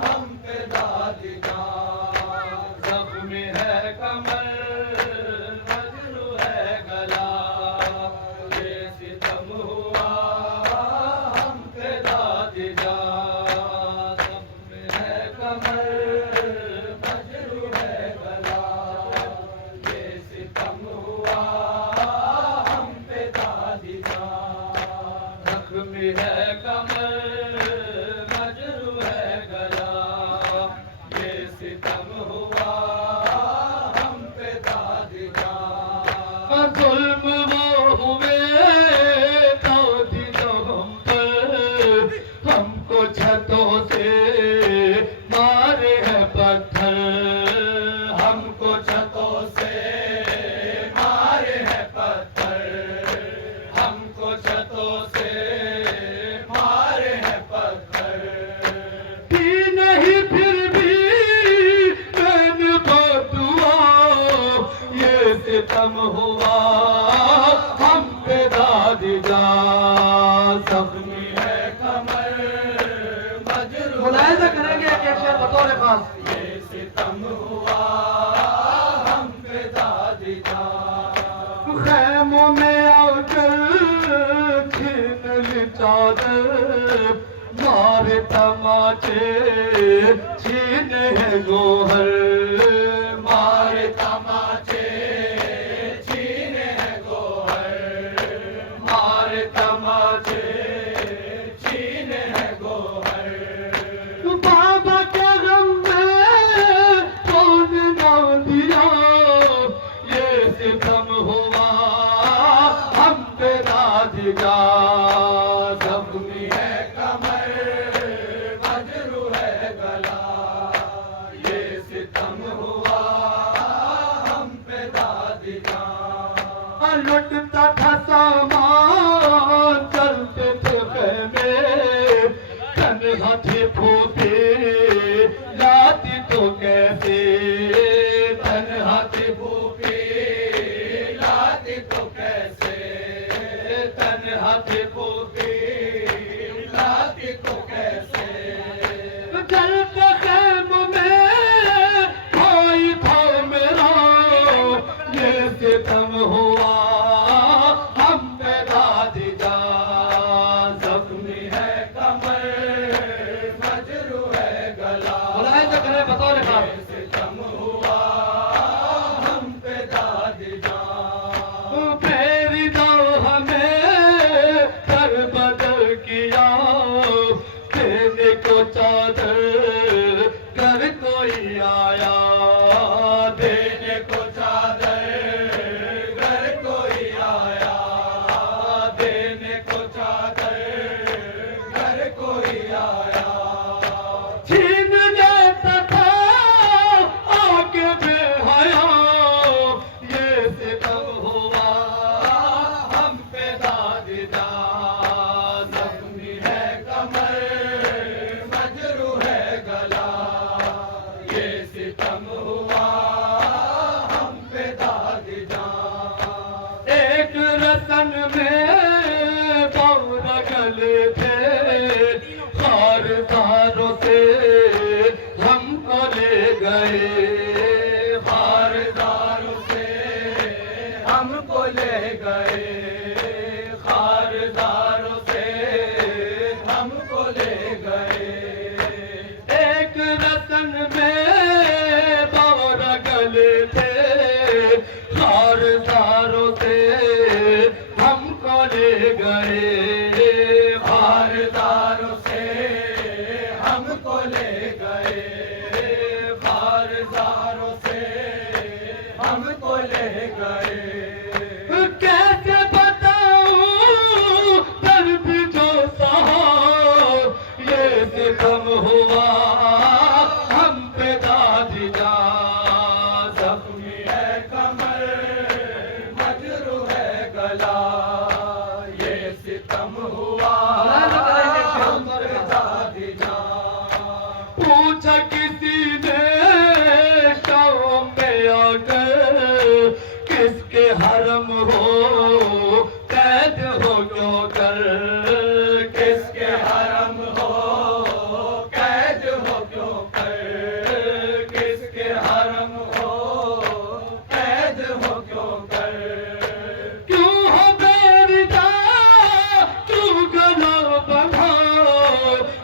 ہم پہ داد جا زخمی ہے کمر مجروح ہے گلا یہ ستم ہوا ہم پہ داد جا زخمی ہے کمر مجروح ہے گلا یہ ستم ہوا ہم پہ داد جا زخمی ہے کمر مجروح ہے گلا یہ ستم ہوا ہم پہ داد جا ظلم وہ ہوئے داد جو ہم پر ہم کو چھتوں سے مارے ہیں پتھر ہم کو چھتوں سے مارے ہیں پتھر ہم کو چھتوں سے مارے ہیں پتھر نہیں پھر بھی میں نے دعا یہ ستم ہوا ہم پہ داد جا زخمی ہے کمر مجروح ملاحظہ کریں گے ایک شعر بطور خاص یہ ستم ہوا ہم پہ داد جا خیموں میں آ کر چھین لی چادر مارے تماچے چھینے ہیں گوہر مارے تماچے چھینے ہیں گوہر مارے تماچے چھینے ہیں گوہر بابا کے غم میں کون نہ دیا یہ ستم ہوا ہم پہ داد جا زخمی ہے کمر مجروح ہے گلا یہ ستم ہوا ہم پہ داد جا لٹتا تھا سامان چلتے تھے خیمے تنہا تھے پھوپے لاتی تو کیسے تنہا تھے پھوپے لاتی تو کیسے تنہا تھے پھوپے لاتی تو کیسے جل کے خیم میں بھائی تھا میرا یہ ستم ہوا ہم پہ داد جا زخمی ہے کمر مجروح ہے گلا ملاحظہ کریں بطور خاص ستم ہوا ہم پہ داد جا میری دو ہمیں کر بدل کیا دینے کو چادر کر کوئی آیا دینے کو چادر گھر کوئی آیا دینے کو چادر گھر کوئی آیا چھین لیتا تھا گئے خارداروں سے ہم کو لے گئے خارداروں سے ہم کو لے گئے ایک رسن میں بور گلے تھے خارداروں سے ہم کو لے گئے خارداروں سے ہم کو لے گئے خارداروں سے ہم کو لے گئے کیسے بتاؤں درد جو سہا یہ ستم ہوا ہم پہ دادی جان زخمی ہے کمر مجروح ہے گلا یہ ستم ہوا ہم پہ دادی جان پوچھا کسی نے شام میں آ کر کس کے حرم ہو قید ہو کیوں کر کس کے حرم ہو قید ہو کیوں کر کس کے حرم ہو قید ہو کیوں کر کیوں ہو بیردا کیوں گلا بندھا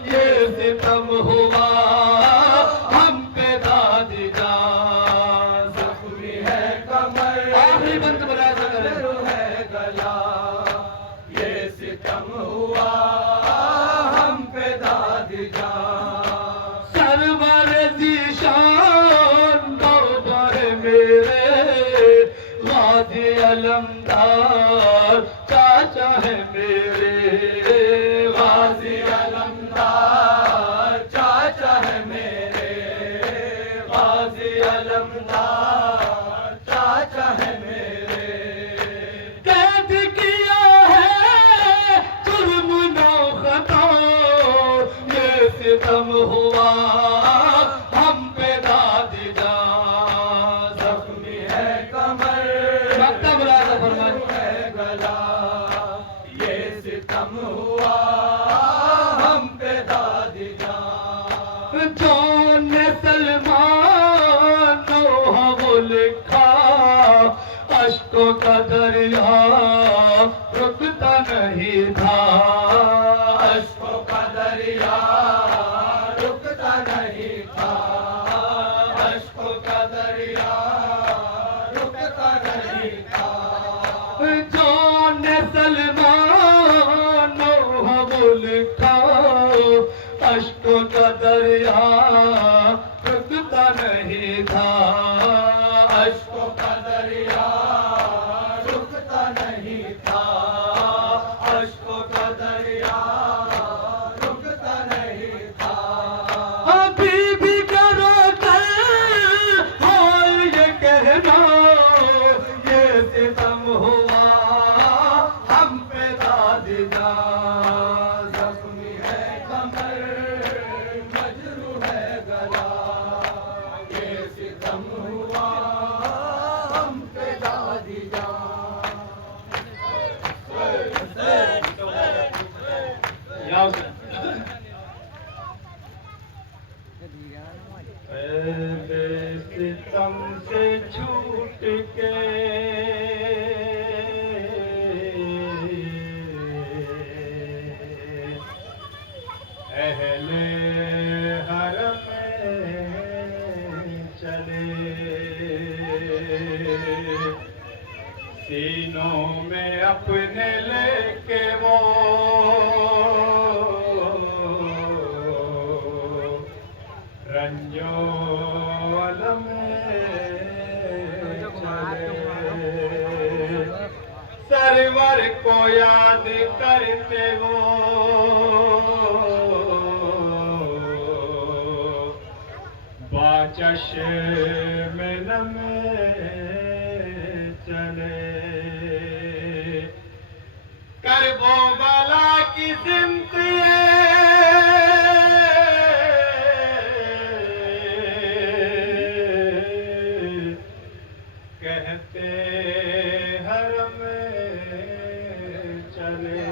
یہ ستم ہوا ہم پہ دادی جان زخمی ہے کمر آخری بند بلا سکر ہے گلا یہ ستم ہوا ہم پہ دادی جان سرور ذیشان بابا ہے میرے غازی علمدار چاچا ہے میرے غازی علمدار چاچا ہے میرے غازی علمدار چاچا ہے میرے قید کیا ہے جرم نہ خطا یہ ستم ہوا ہم پہ دادی جان زخمی ہے کمر مکتب راز فرمائے ہے گلا یہ ستم ہوا ہم پہ دادی جان جون نے سلمان نوحہ وہ لکھا اشکوں کا دریا رکتا نہیں تھا اشکوں کا دریا رکتا نہیں تھا اشکوں کا دریا رکتا نہیں تھا جون نے سلمان نوحہ وہ لکھا اشکوں کا دریا رکتا نہیں تھا اشکوں کا دریا رکتا نہیں تھا اشکوں کا دریا رکتا نہیں تھا ابھی بھی کرو کر ہائے یہ کہنا یہ ستم ہوا ہم پہ دادی جان زخمی ہے کمر مجروح ہے گلا یہ ستم ہوا ہم پہ دادی جان ستم سے چھوٹ کے اہل حرم چلے سینوں میں اپنے لے کے وہ رنجو علم چلے سرور کو یاد کرتے وہ باچشم نم چلے کربو بلا کی سمت کہتے حرم چلے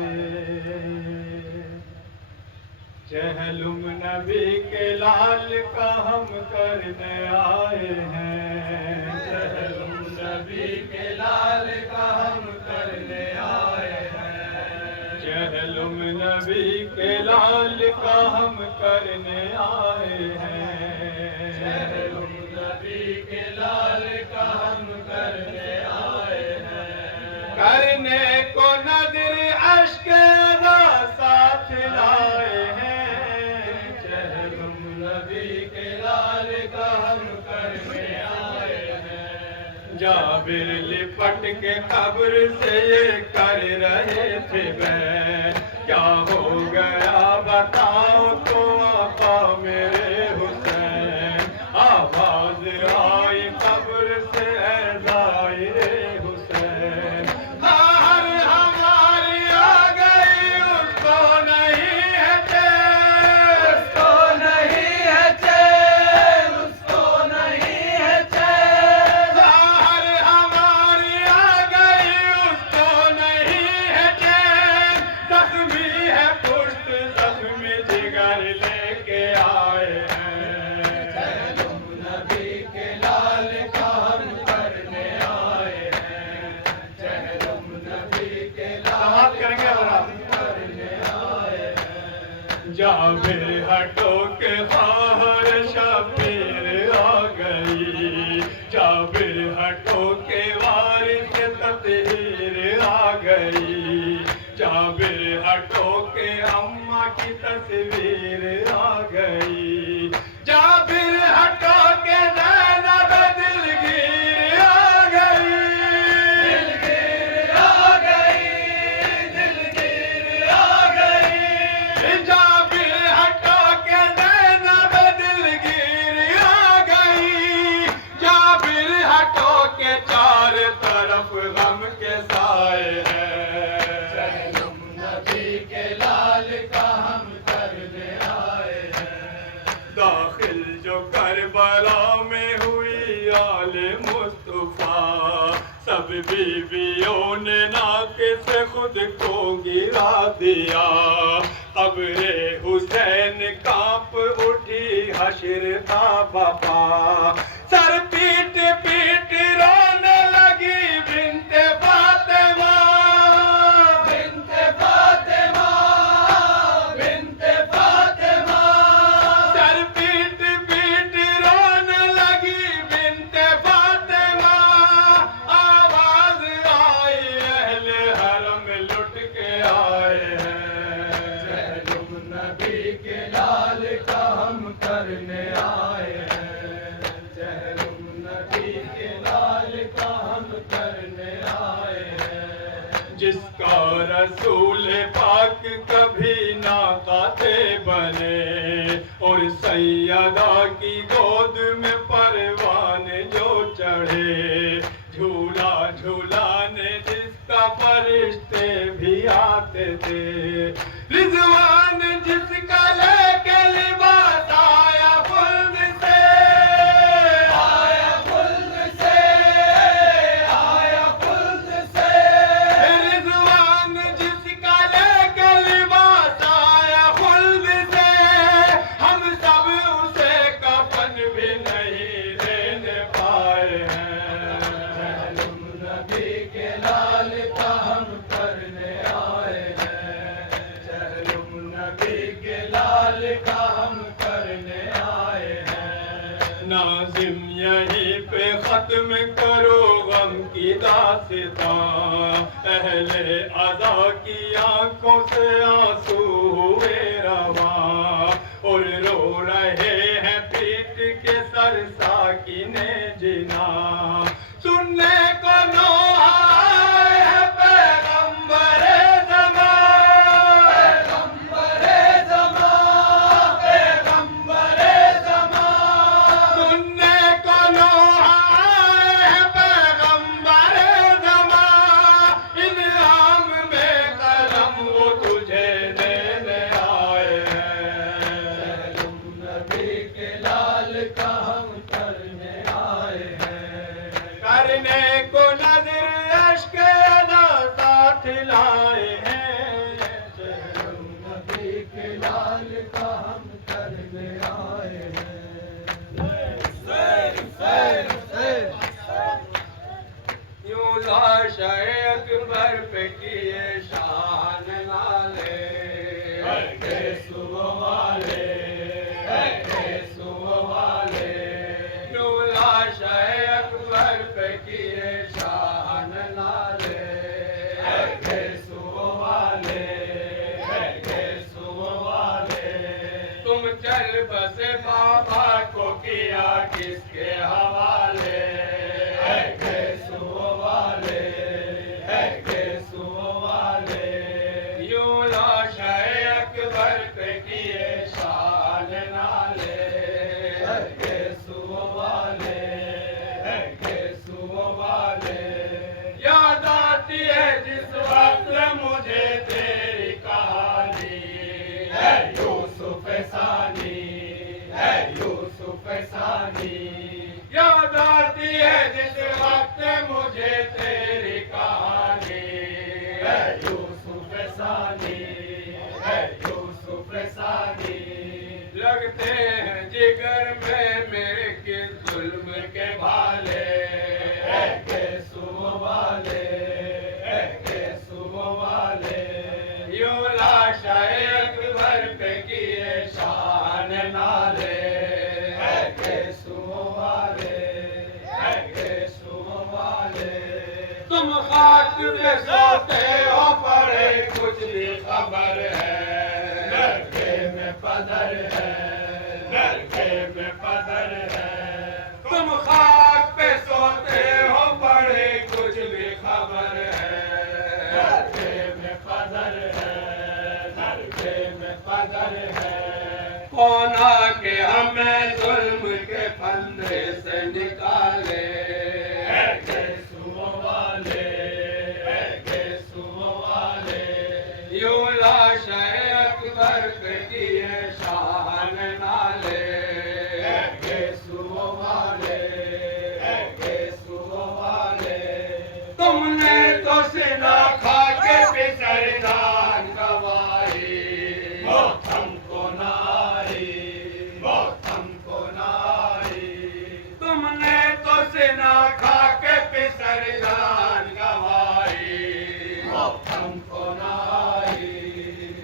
چہلم نبی کے لال کا ہم کر کرنے آئے ہیں، چہلم نبی کے لال کا ہم کرنے آئے ہیں، چہلم نبی کے لال کا ہم کرنے آئے ہیں، چہلم نبی کے لال کا ہم کرنے آئے ہیں، کرنے کو نظر اشک رضا ساتھ لائے ہیں، چہلم نبی کے لال کا ہم کرنے آئے ہیں، جابر لپٹ کے قبر سے یہ کر رہے تھے بیان، کیا ہو گیا بتاؤ تو آقا میرے حسین، آواز آئی قبر سے اے ظاہر حسین، باہر ہماری آ گئی اس کو نہیں ہے چین، اس کو نہیں ہے چین، اس کو نہیں ہے چین، باہر ہماری آ گئی اس کو نہیں ہے چین، زخمی ہے پشت زخمی جگر لے کے آئے ہیں، چہلم نبی کے لال کا ہم کرنے آئے ہیں، چہلم نبی کے لال کا ہم کرنے آئے ہیں، جابر ہٹو کے خواہر شبیر آ گئی، جابر ہٹو کے وارث تطہیر آ گئی، جابر ہٹو کے اماں کی تصویر آ گئی، جابر ہٹو کے زینب دلگیر آ گئی، دلگیر آ گئی، دلگیر آ گئی، جابر ہٹو کے زینب دلگیر آ گئی، جابر ہٹو کے چار طرف غم کے سائے ہیں، چہلم نبی کے لال کا ہم کرنے آئے ہیں، داخل جو کربلا میں ہوئی آل مصطفیٰ، سب بیویوں نے ناک سے خود کو گرا دیا، قبر حسین کانپ اٹھی حشر کا بپا، سر پیٹ پیٹ رونے لگی بنت فاطمہ، بنت فاطمہ، بنت فاطمہ، سر پیٹ پیٹ رونے لگی بنت فاطمہ، آواز آئی اہل حرم لٹ کے آئے ہیں، چہلم نبی کے لال کا ہم کرنے آئے ہیں، چہلم نبی کے لال کا ہم کرنے آئے ہیں، جس کا رسول پاک کبھی ناقاتے بنے اور سیدہ کی گود میں پروان جو چڑھے، جھولا جھولانے جس کا فرشتے بھی آتے تھے، رضوان جس کا لے کے لباس آیا خلد سے، آیا خلد سے، آیا خلد سے، رضوان جس کا لے کے لباس آیا خلد سے، ہم سب اسے کفن بھی نہیں دینے پائے ہیں، چہلم نبی کے لال کا ہم کرنے آئے ہیں، چہلم نبی کے لال کا ہم کرنے آئے ہیں، ناظم یہیں پہ ختم کرو غم کی داستان، اہل عزا کی آنکھوں سے آنسو ہوئے رواں، اور رو رہے ہیں پیٹ کے سر ساکن جنا، سننے کو نوحہ آئے ہیں پیغمبر زمان، پیغمبر زمان، پیغمبر زمان، سننے کو نوحہ آئے ہیں پیغمبر زمان، انعام میں قلم وہ تجھے دینے آئے ہیں، چہلم نبی کے لال کا ہم کرنے آئے ہیں، کرنے کو نظر لاش اکبر پہ کیے شان نالے گیسو والے گیسو والے تم چل بسے بابا کو کیا کس کے حوالے گیسو والے گیسو والے یوں لاش اکبر پہ کیے شان نالے گیسو والے گیسو والے یاد آتی ہے جس وقت مجھے تیری کہانی ہے یوسف ثانی ہے یوسف ثانی یاد آتی ہے جس وقت مجھے تیری کہانی ہے یوسف ثانی ہے یوسف ثانی لگتے ہیں جگر میں میرے کس ظلم کے بھالے گیسو والے گیسو والے یوں لاش اکبر پہ کیے شان نالے گیسو والے گیسو والے تم خاک پہ سوتے ہو پڑے کچھ بھی خبر ہے لڑکے میں پدر ہے لڑکے میں پدر ہے تم خاک پہ سوتے ہو پڑے کچھ بھی خبر ہے لڑکے میں پدر ہے لڑکے میں پدر ہے کون آ کے ہمیں ظلم کے پھندے سے نکالے گیسو والے گیسو والے یوں لاش اکبر پہ کیے شان نالے گیسو والے گیسو والے تم نے تو سنا کھا کے بسر جان گوائی موت ہم کو نہ آئی موت ہم کو نہ آئی تم نے تو سنا کھا کے بسر جان گوائی موت ہم کو نہ آئی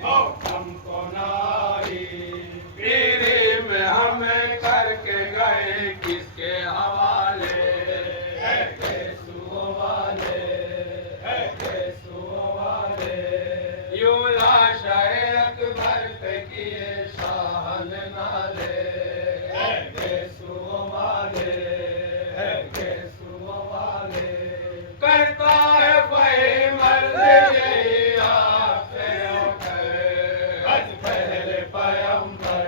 موت ہم کو نہ آئی پیری میں ہمیں کر کے گئے کس کے حوالے گیسو والے گیسو والے یوں لاش اکبر پہ کیے شان نالے گیسو والے گیسو والے کرتا ہے وہی مرد یہی آپ سے ہو کر از پہلے پیمبر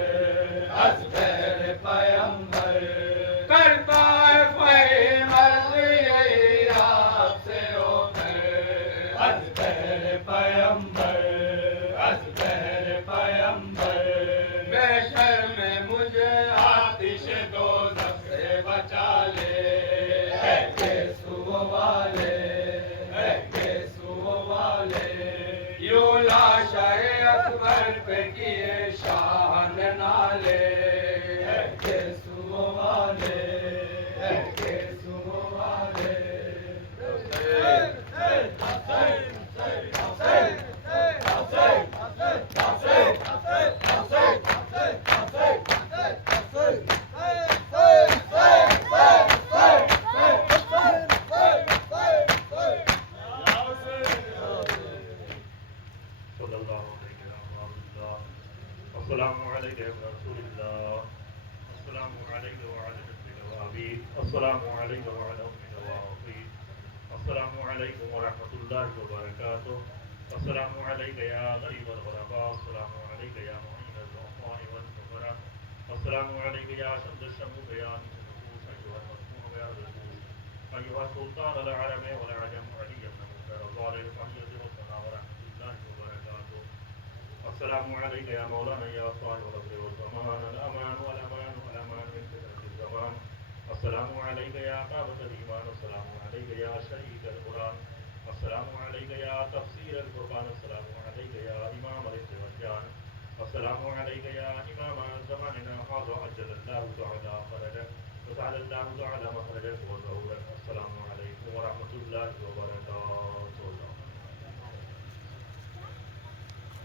از پہلے پیمبر کرتا ہے وہی مرد یہی آپ سے ہو کر از پہلے پیمبر از پہلے پیمبر بے شرم مجھے آتش دوزخ سے بچا لے گیسو والے گیسو والے یوں لاش اکبر پہ کیے شان نالے گیسو والے گیسو والے صلی اللہ علیہ وسلم السلام علیکم رسول اللہ السلام علیکم وعلى النبی السلام علیکم وعلى النبی السلام علیکم ورحمۃ اللہ وبرکاتہ السلام علیکم یا غریب الغرباء السلام علیکم یا معین الضعفاء والفقراء السلام علیکم یا شمس الشموس یا نفوس ایها المذکور یا الرسول ایها السلطان العرب والعجم علی بن مختار ظاهر الفضیلة والثناء ورحمۃ اللہ وبرکاتہ السلام علیکم یا مولانا یا صاحب العصر والزمان الامان والامان والامان من فتنة الزمان السلام علیکم یا قابة الایمان السلام علیکم یا شہید القرآن السلام علیکم یا تفسیر القرآن السلام علیکم یا امام الانتوجان السلام علیکم یا امام زماننا هذا عجل اللہ تعالی فرجک وسعد اللہ تعالی مخرجک وظہورک السلام علیکم ورحمۃ اللہ وبرکاتہ